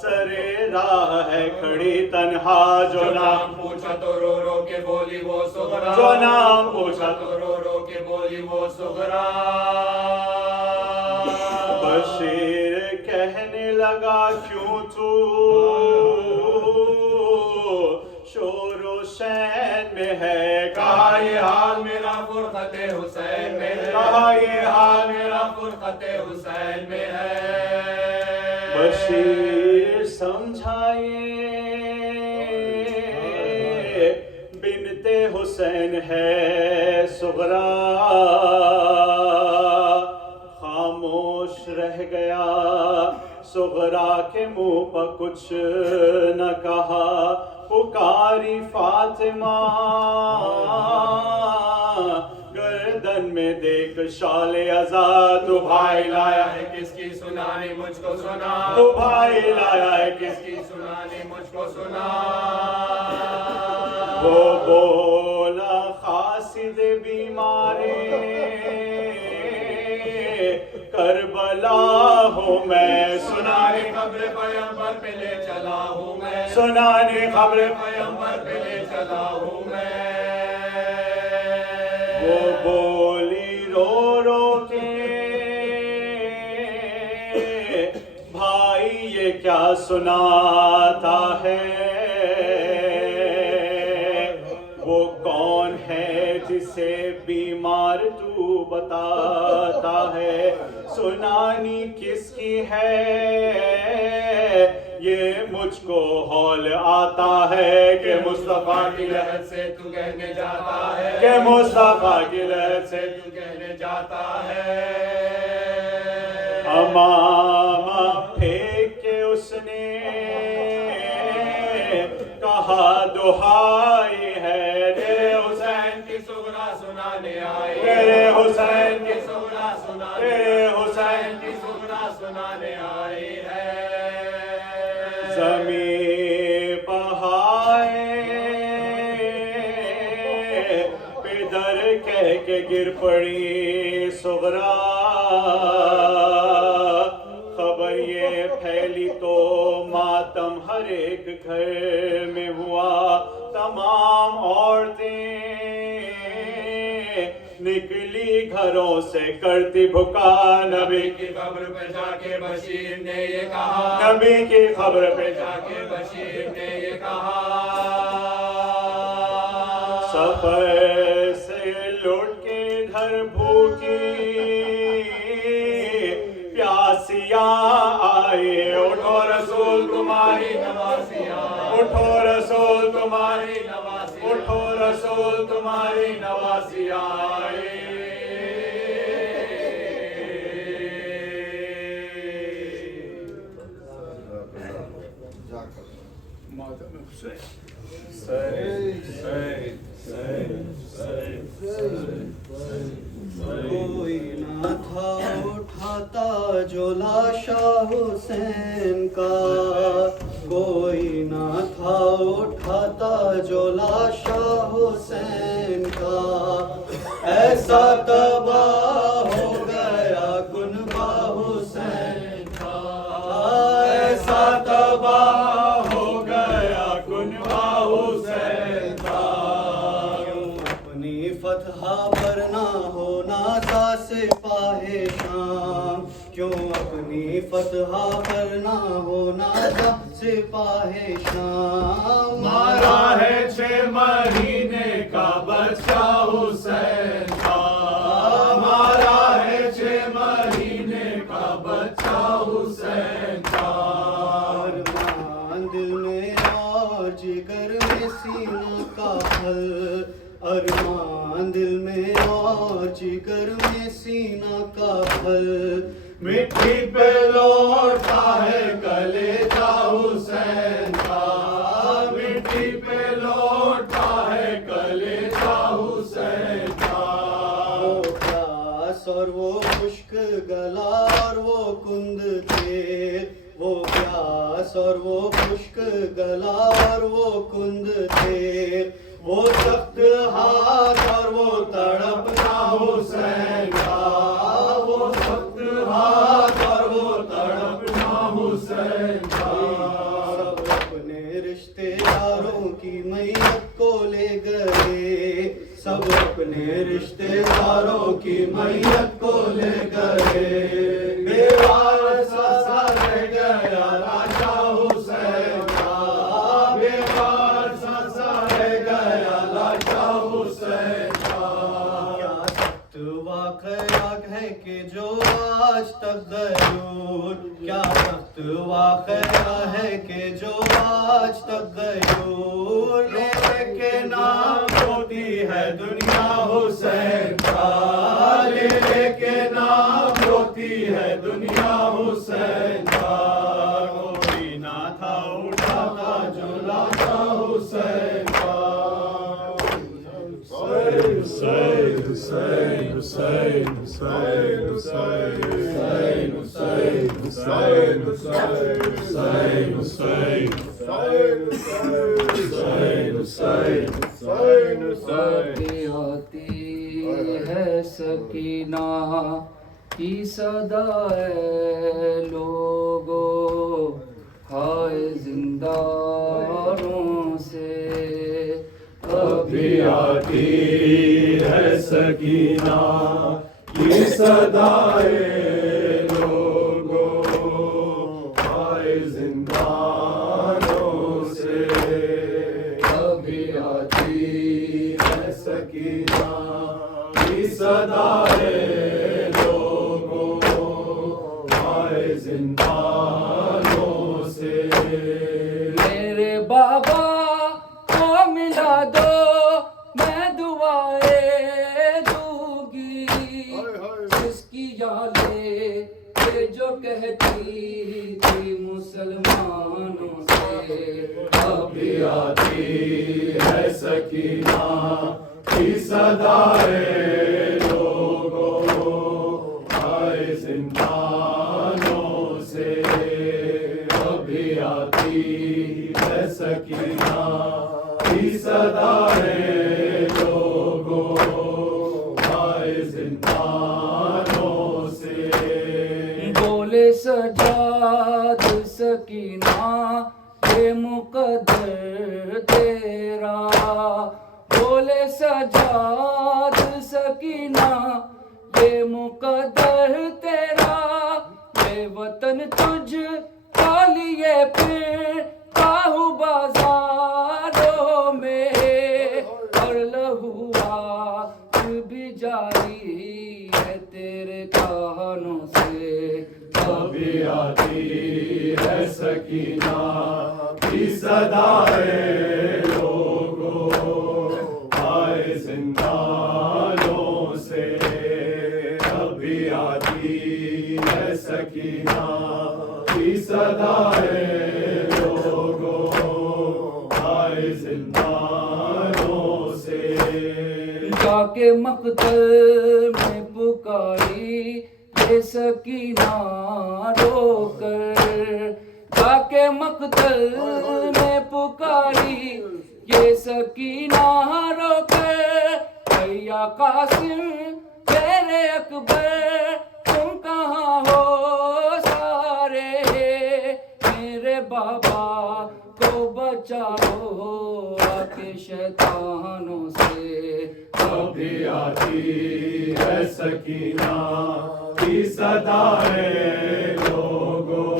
سرے راہ ہے کھڑی تنہا جو نام پوچھا تو رو رو کے بولی وہ سغرا جو نام پوچھا تو رو رو کے بولی وہ سغرا بشیر کہنے لگا کیوں تو شور و شین میں ہے کہا یہ حال میرا فرقت حسین میں ہے کہا یہ حال میرا فرقت حسین میں ہے بشیر سمجھائیے بنتے حسین ہے صغرا خاموش رہ گیا صغرا کے منہ پر کچھ نہ کہا پکاری فاطمہ گردن میں دیکھ شال آزاد تو بھائی لایا ہے کس کی سنانی مجھ کو سنا تو بھائی لایا ہے کس کی سنانی مجھ کو سنا وہ بولا خاصد بیمارے کربلا ہوں میں سنانی خبر پیغمبر پہ لے چلا ہوں میں سنانی خبر پیغمبر پہ لے چلا ہوں میں وہ بولی رو رو کے بھائی یہ کیا سناتا ہے وہ کون ہے جسے بیمار تو بتاتا ہے سنانی کس کی ہے یہ مجھ کو ہول آتا ہے کہ مصطفیٰ کی لہر سے تو کہنے جاتا ہے کہ مصطفیٰ کی لہر سے تو کہنے جاتا ہے امامہ پھینک کے اس نے کہا دہائی ہے تیرے حسین کی سغرا سنانے آئی تیرے حسین کی سغرا سنانے تیرے حسین کی سغرا سنانے آئی ہے زمین پہائے پدر کہہ کے گر پڑی صغرا خبر یہ پھیلی تو ماتم ہر ایک گھر میں ہوا تمام عورتیں نکلی گھروں سے کرتی بھکا نبی کی خبر پہ جا کے بشیر نے یہ کہا نبی کی خبر پہ جا کے بشیر نے یہ کہا سفر سے لوٹ کے گھر بھوکی پیاسیاں آئے اٹھو رسول تمہاری نوازیاں اٹھو رسول تمہاری نوازیاں اٹھو رسول تمہاری نوازیاں آئے کوئی نہ تھا اٹھاتا جو لاشا حسین کا کوئی نہ تھا اٹھاتا جو لاشا حسین کا ایسا تباہ ہو گیا کنبہ حسین کا ایسا تباہ ہو گیا کنبہ حسین کا اپنی فتح پر نہ ہونا تھا سپاہ شام کیوں اپنی فتح پر نہ ہونا تھا سپاہ شام مارا ہے 6 مہینے کا بچہ حسین پیاس اور وہ خشک گلا اور وہ کند تھے، وہ سخت ہاتھ اور وہ تڑپنا حسین کا، وہ سخت ہاتھ اور وہ تڑپنا حسین کا۔ سب اپنے رشتے داروں کی میت کو لے گئے، سب اپنے رشتے داروں کی میت کو لے گئے، بے وارثہ سا رہ گیا لاشا حسین کا، بے وارثہ سا رہ گیا لاشا حسین کا۔ کیا سخت واقعہ ہے کہ جو آج تک غیور، کیا سخت واقعہ ہے کہ جو آج تک غیور، لے کے نام ہوتی ہے دنیا حسین کا، لے کے نام ہوتی ہے دنیا حسین کا۔ کوئی نہ تھا اٹھاتا جو لاتا حسین کا۔ حسین حسین حسین حسین حسین حسین حسین حسین حسین حسین آتی ہے سکینہ کی صدا ہے لوگو، ہائے زندانوں سے ابھی آتی ہے سکینہ کی صدائے لوگوں، ہائے زندانوں سے۔ ابھی آتی ہے سکینہ کی صدائے لوگوں، ہائے زندانوں سے۔ میرے بابا کو ملا دو میں دعائیں دوں گی، جس کی یادیں یہ جو کہتی تھی مسلمانوں سے۔ ابھی آتی ہے سکینہ کی صدائے لوگوں، ہائے زندانوں سے۔ ابھی آتی ہے سکینہ کی صدائے لوگوں، ہائے زندانوں سے۔ بولے سجاد سکینہ یہ مقدر تیرا، بولے سجاد سکینہ یہ مقدر تیرا، یہ وطن تجھ کا لیے پھر کاہو بازاروں میں، اور لہو آج بھی جاری ہے تیرے کانوں سے۔ ابھی آتی ہے سکینہ کی صدائے لوگوں، ہائے زندانوں سے۔ ابھی آتی ہے سکینہ کی صدائے لوگوں، ہائے زندانوں سے۔ جا کے مقتل میں پکاری یہ سکینہ رو کر، جا کے مقتل میں پکاری یہ سکینہ رو کر، یا قاسم تیرے اکبر تم کہاں ہو سارے، میرے بابا کو بچاؤ آ کے شیطانوں سے۔ ابھی آتی ہے سکینہ کی صدائے لوگوں،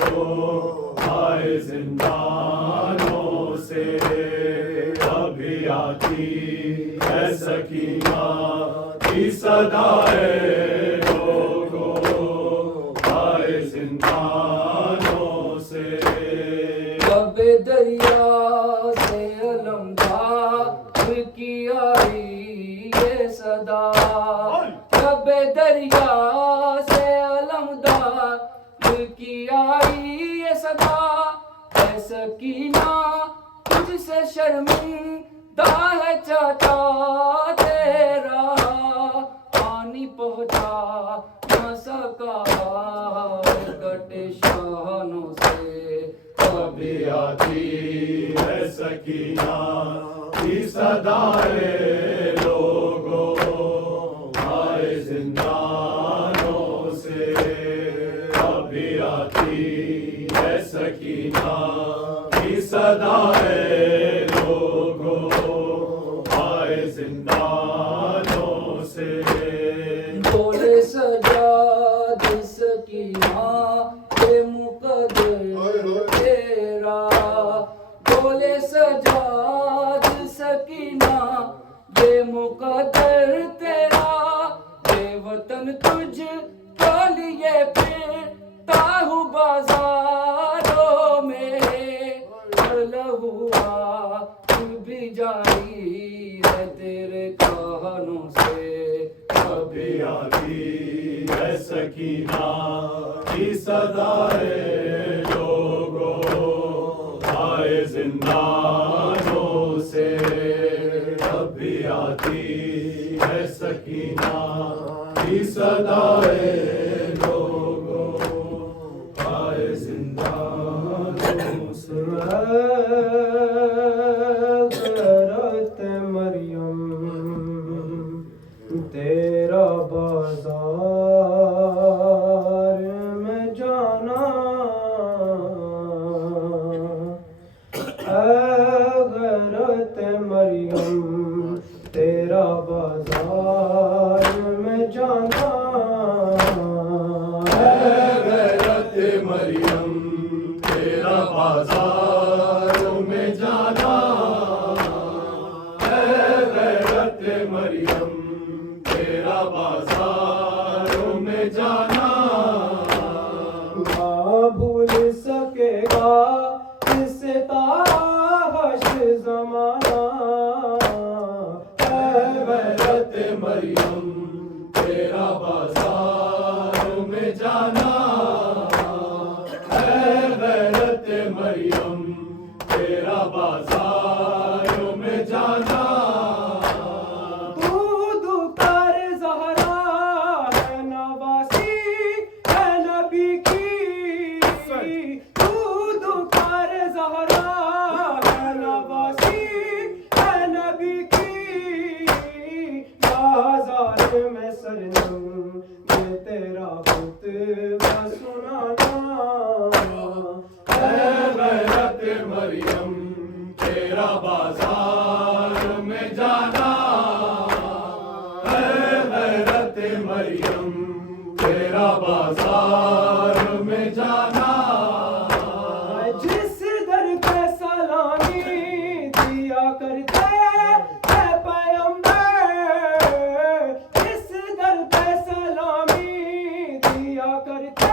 ہائے زندانوں سے۔ ابھی آتی ہے سکینہ کی صدائے لوگوں، ہائے زندانوں سے۔ کب دریا سے علمدار کی آئی یہ صدا، کب دریا سے علمدار کی آئی یہ صدا، اے سکینہ تجھ سے شرمندہ ہے چاچا تیرا، پانی پہنچا نہ سکا کٹ شانوں سے۔ بھی آتی ہے سکینہ کی صدائے لوگوں آئے زندانوں سے اب بھی آتی ہے سکینہ کی صدائے لوگوں آئے زندانوں سے بولے سجاد سکینہ بے مقدر تیرا بولے سجاد سکینہ بے مقدر تیرا بے وطن تجھ کے لیے پھرتا ہوں بازاروں میں لہوا بھی جاری ہے تیرے کانوں سے ابھی آتی ہے سکینہ کی صدائے لوگوں آئے زندانوں سے ابھی آتی ہے سکینہ کی صدائے لوگوں آئے زندانوں سے غیرت مریم تیرا بازار میں جانا اے غیرت مریم تیرا بازار میں جانا اے غیرت مریم تیرا بازار میں جانا اے غیرت مریم تیرا بازار میں جانا نہ بھول سکے گا اس تاش زمانہ اے غیرت مریم تیرا بازار میں جانا اے غیرت مریم تیرا بازار میں جانا دودھ کر زہرا ہے نواسی ہے نبی کی دودھ کر زہرا ہے نواسی ہے نبی کی بازار میں سرنم یہ تیرا خطبہ سنانا اے غیرت مریم تیرا بازار میں جانا اے غیرت مریم تیرا بازار میں جانا جس در پہ سلامی دیا کرتے ہیں پیغمبر جس در پہ سلامی دیا کرتے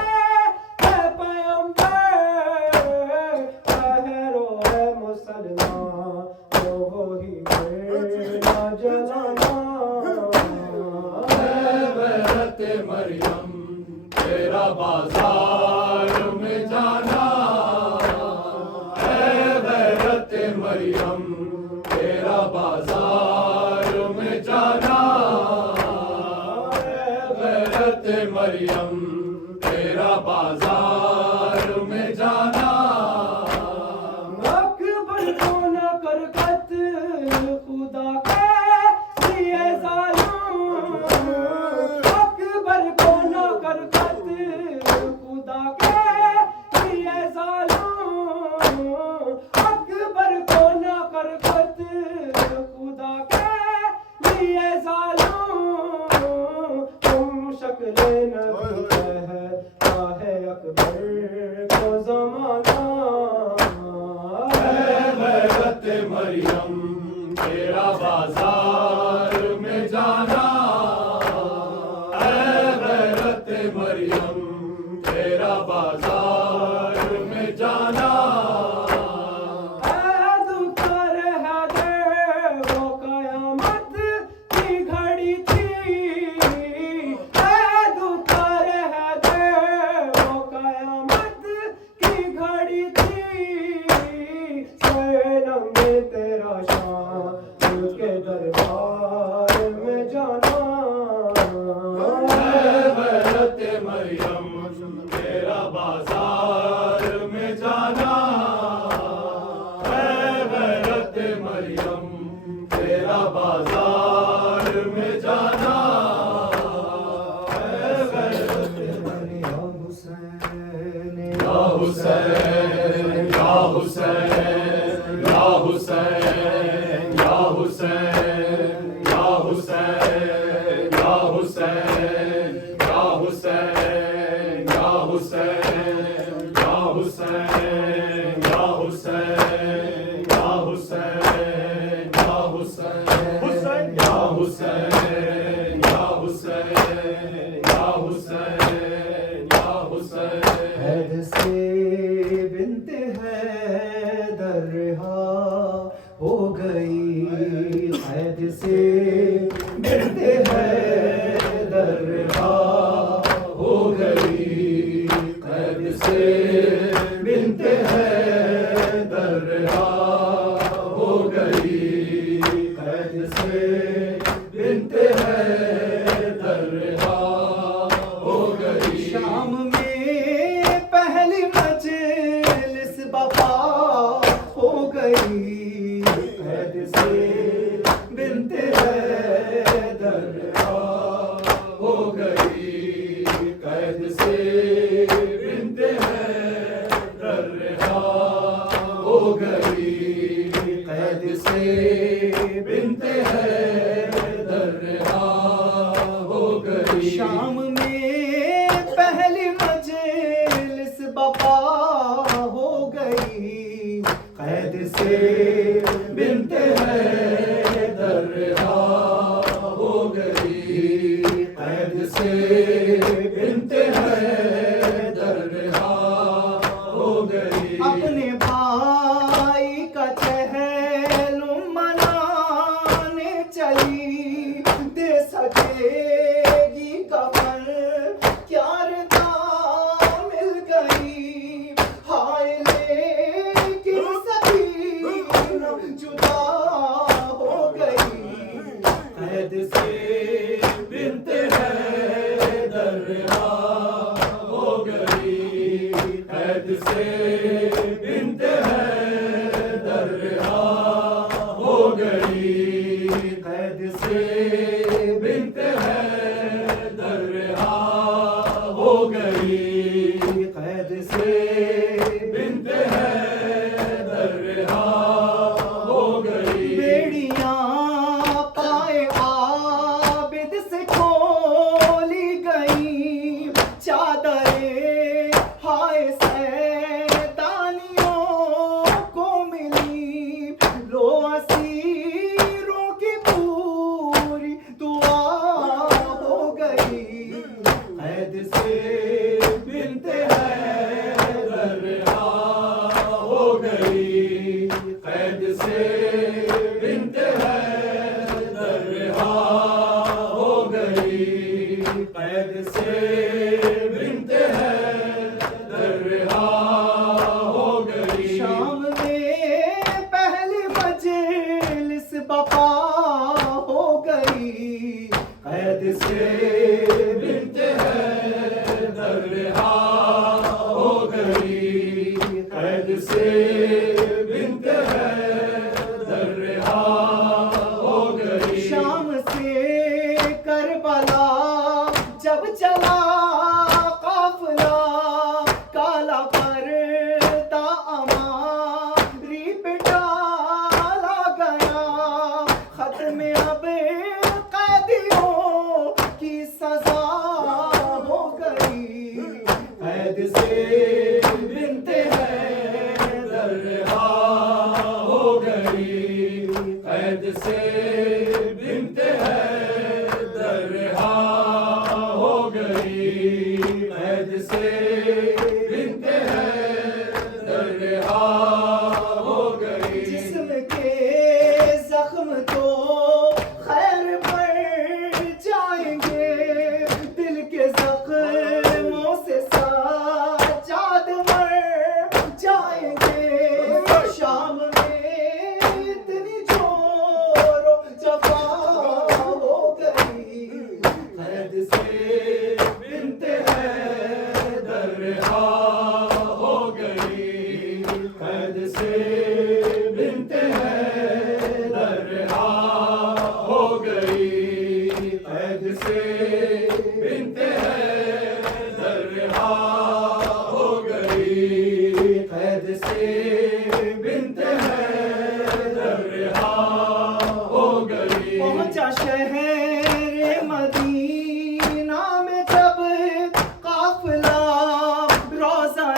ہیں پیغمبر پہرو ہے مسلمان تو وہی نہ جلانا اے غیرت مریم تیرا بازار میں جانا اے غیرت مریم تیرا بازار میں جانا اے غیرت مریم تیرا بازار میں جانا اکبر کو نہ کر قتل خدا کے لیے ظالم اکبر کو نہ کر قتل خدا کے لیے ظالم اکبر کو نہ کر قتل خدا کے لیے ظالم تم شکل نبی ہے اکبر کو زمانہ اے غیرت مریم تیرا بازار میں جانا اے غیرت مریم تیرا بازار میں جانا عید پر حیدر وہ قیامت کی گھڑی تھی عید پر حیدر وہ قیامت کی گھڑی تھی سر ننگے تیرا شان کے دربار گئی قید سے بنت حیدر رہا ہو گئی قید سے بنت حیدر رہا ہو گئی قید سے بنت حیدر رہا ہو گئی شام میں پہلی مجلس بپا ہو گئی قید سے بنت حیدر رہا ہو گئی قید سے بنت حیدر رہا ہو گئی اپنے بھائی کا چہلم منانے چلی دے سکے گی کفن کیا ردا مل گئی ہائے لیکن سکینہ جدا ہو گئی قید سے بنت حیدر رہا ہو گئی قید سے بنت حیدر رہا ہو گئی قید سے بنت حیدر رہا ہو گئی قید سے بنت حیدر رہا ہو گئی بیڑیاں پائے عابد سے کھولی گئی چادریں ہائے سیدانیوں کو ملی لو اسیروں کی پوری دعا ہو گئی قید سے بنت حیدر رہا ہو گئی قید سے بنت حیدر رہا ہو گئی قید سے بنت حیدر رہا ہو گئی شام میں پہلی مجلس بپا ہو گئی قید سے بنت حیدر رہا ہو گئی قید سے بنت حیدر رہا ہو گئی شام سے کربلا جب چلا قافلہ کالا پردہ اماری پہ ڈالا گیا ختم اب قیدیوں کی سزا ہو گئی قید سے بنت حیدر رہا ہو گئی قید سے بنت حیدر رہا ہو گئی قید سے بنت حیدر رہا ہو گئی جسم کے زخم تو خیر پڑ جائیں گے دل کے زخموں سے سجاد مر جائیں گے شام میں اتنی جور و جفا ہو گئی قید سے بنت حیدر رہا ہو گئی قید سے بنت حیدر رہا ہو گئی قید سے بنت حیدر رہا ہو گئی قید سے بنت حیدر رہا ہو گئی پہنچا شہر مدینہ میں جب قافلہ روضہ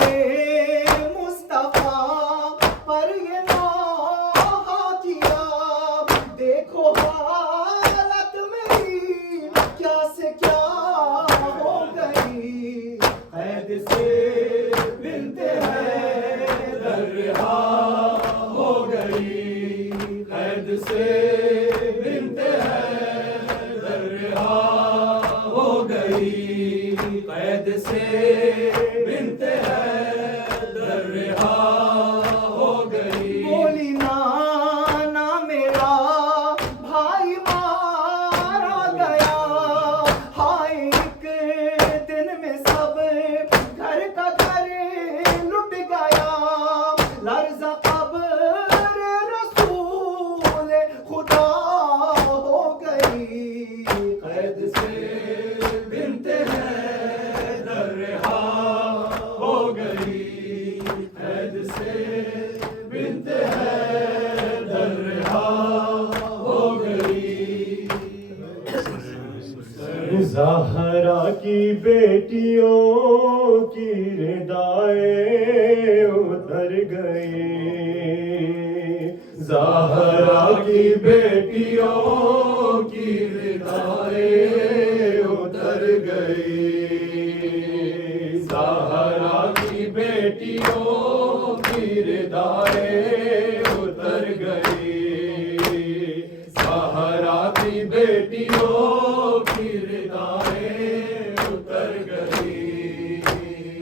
مصطفیٰ پر یہ نوحہ کیا دیکھو حالت میری کیا سے کیا ہو گئی قید سے بنت حیدر رہا ہو گئی قید سے بنت حیدر رہا ہو گئی قید سے بنت حیدر رہا ہو گئی بولی نانا میرا بھائی مارا گیا ہائے ایک دن میں سب گھر کا گھر لٹ گیا لرزا زہرا کی بیٹیوں کی ردائیں اتر گئی، زہرا کی بیٹیوں کی ردائیں اتر گئی، زہرا کی بیٹیوں کی ردائیں اتر گئی، زہرا کی بیٹیوں کی ردائیں اتر گئی،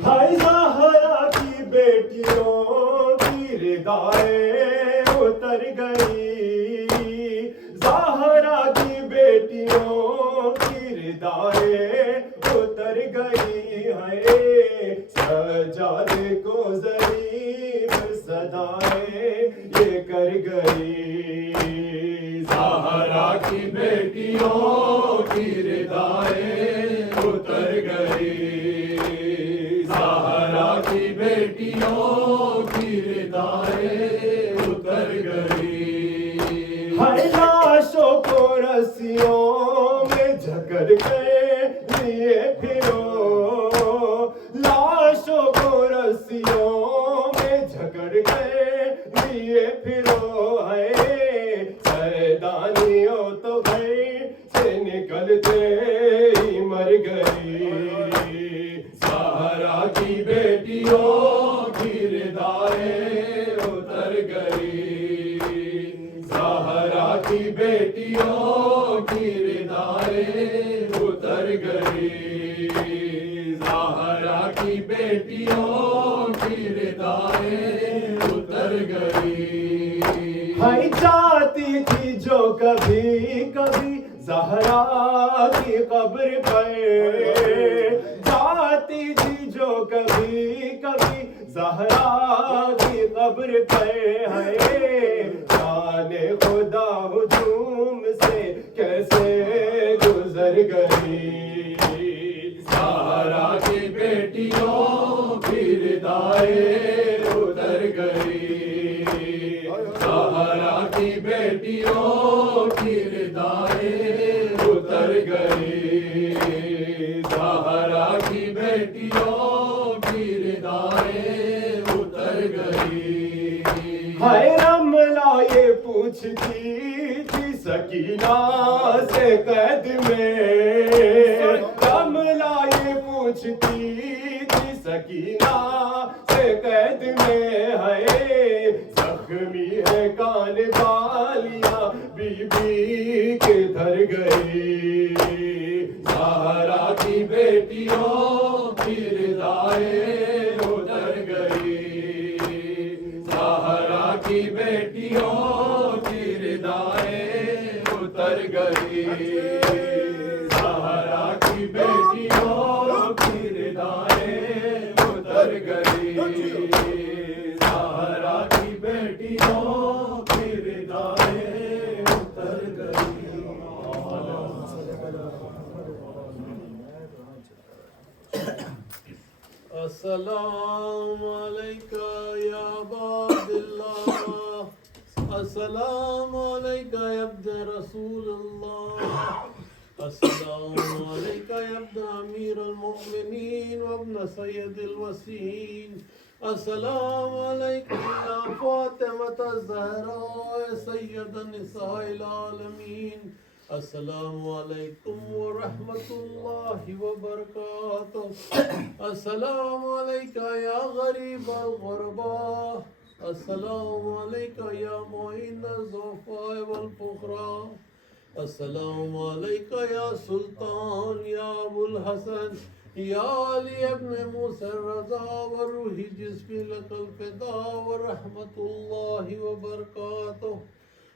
ہائے زہرا کی بیٹیوں کی ردائیں اتر گئی، زہرا کی بیٹیوں کی ردائیں اتر گئی، ہے سجادے کو ظریف صدائیں یہ کر گئی، زہرا کی بیٹیوں کی ردائیں اتر گئی، زہرا کی بیٹیوں کی ردائیں اتر گئی، ہر لاشوں کو رسیوں میں جکڑ کے لیے پھرو، لاشوں کو رسیوں میں جکڑ کے لیے پھرو، ہے سیدانیوں تو گھر سے نکلتے ہی مر گئی، زہرا کی بیٹیوں کی ردائیں اتر گئی، زہرا کی بیٹیوں کی ردائیں اتر گئی، زہرا کی بیٹیوں کی ردائیں اتر گئی، ہائی جاتی تھی جو کبھی کبھی زہرا کی قبر پر، جاتی تھی جو کبھی کبھی زہرا کی قبر پر، ہے جانے خدا ہجوم سے کیسے گزر گئی، زہرا کی بیٹیوں کی ردائیں اتر گئی، زہرا کی بیٹیوں کی ردائیں اتر گئی، زہرا کی بیٹیوں کی ردائیں اتر گئی، ہائے رملہ یہ پوچھتی تھی سکینہ سے قید میں، رملہ یہ پوچھتی تھی سکینہ سے قید میں، ہے زخمی ہے کان بالیاں بی بی کدھر گئی، زہرا کی بیٹیوں کی ردائیں اتر گئی، زہرا کی بیٹیوں کی ردائیں اتر گئی، زہرا کی بیٹیوں کی ردائیں اتر گئی، زہرا کی بیٹیوں کی ردائیں اتر گئی، السلام علیکہ یا عباد اللہ، السلام علیکہ یا عبد رسول اللہ، السلام علیکہ یا عبد امیر المؤمنین وابن سید الوسین، السلام علیکہ یا فاطمۃ الزہراء سید النساء العالمین، السلام علیکم ورحمۃ اللہ وبرکاتہ، السلام علیکہ یا غریب الغرباء، السلام علیکہ یا معین الضعفاء والفقراء، السلام علیکہ یا سلطان یا ابو الحسن یا علی ابن موسیٰ الرضا وروح جسم لک الفداء ورحمۃ اللہ وبرکاتہ،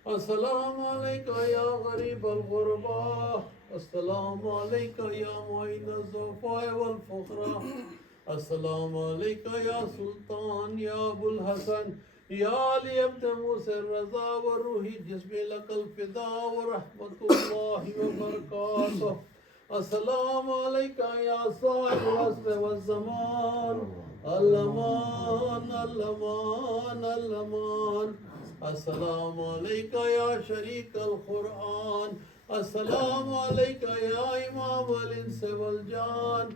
السلام علیکہ یا غریب الغرباء، السلام علیکہ یا معین الضعفاء والفقراء، السلام علیکہ یا سلطان یا ابو الحسن یا علی ابن موسیٰ الرضا وروح جسم لک الفداء ورحمۃ اللہ وبرکاتہ، السلام علیکہ یا صاحب العصر والزمان، الامان الامان الامان، السلام علیکہ یا شریک القرآن، السلام علیکہ یا امام الانس والجان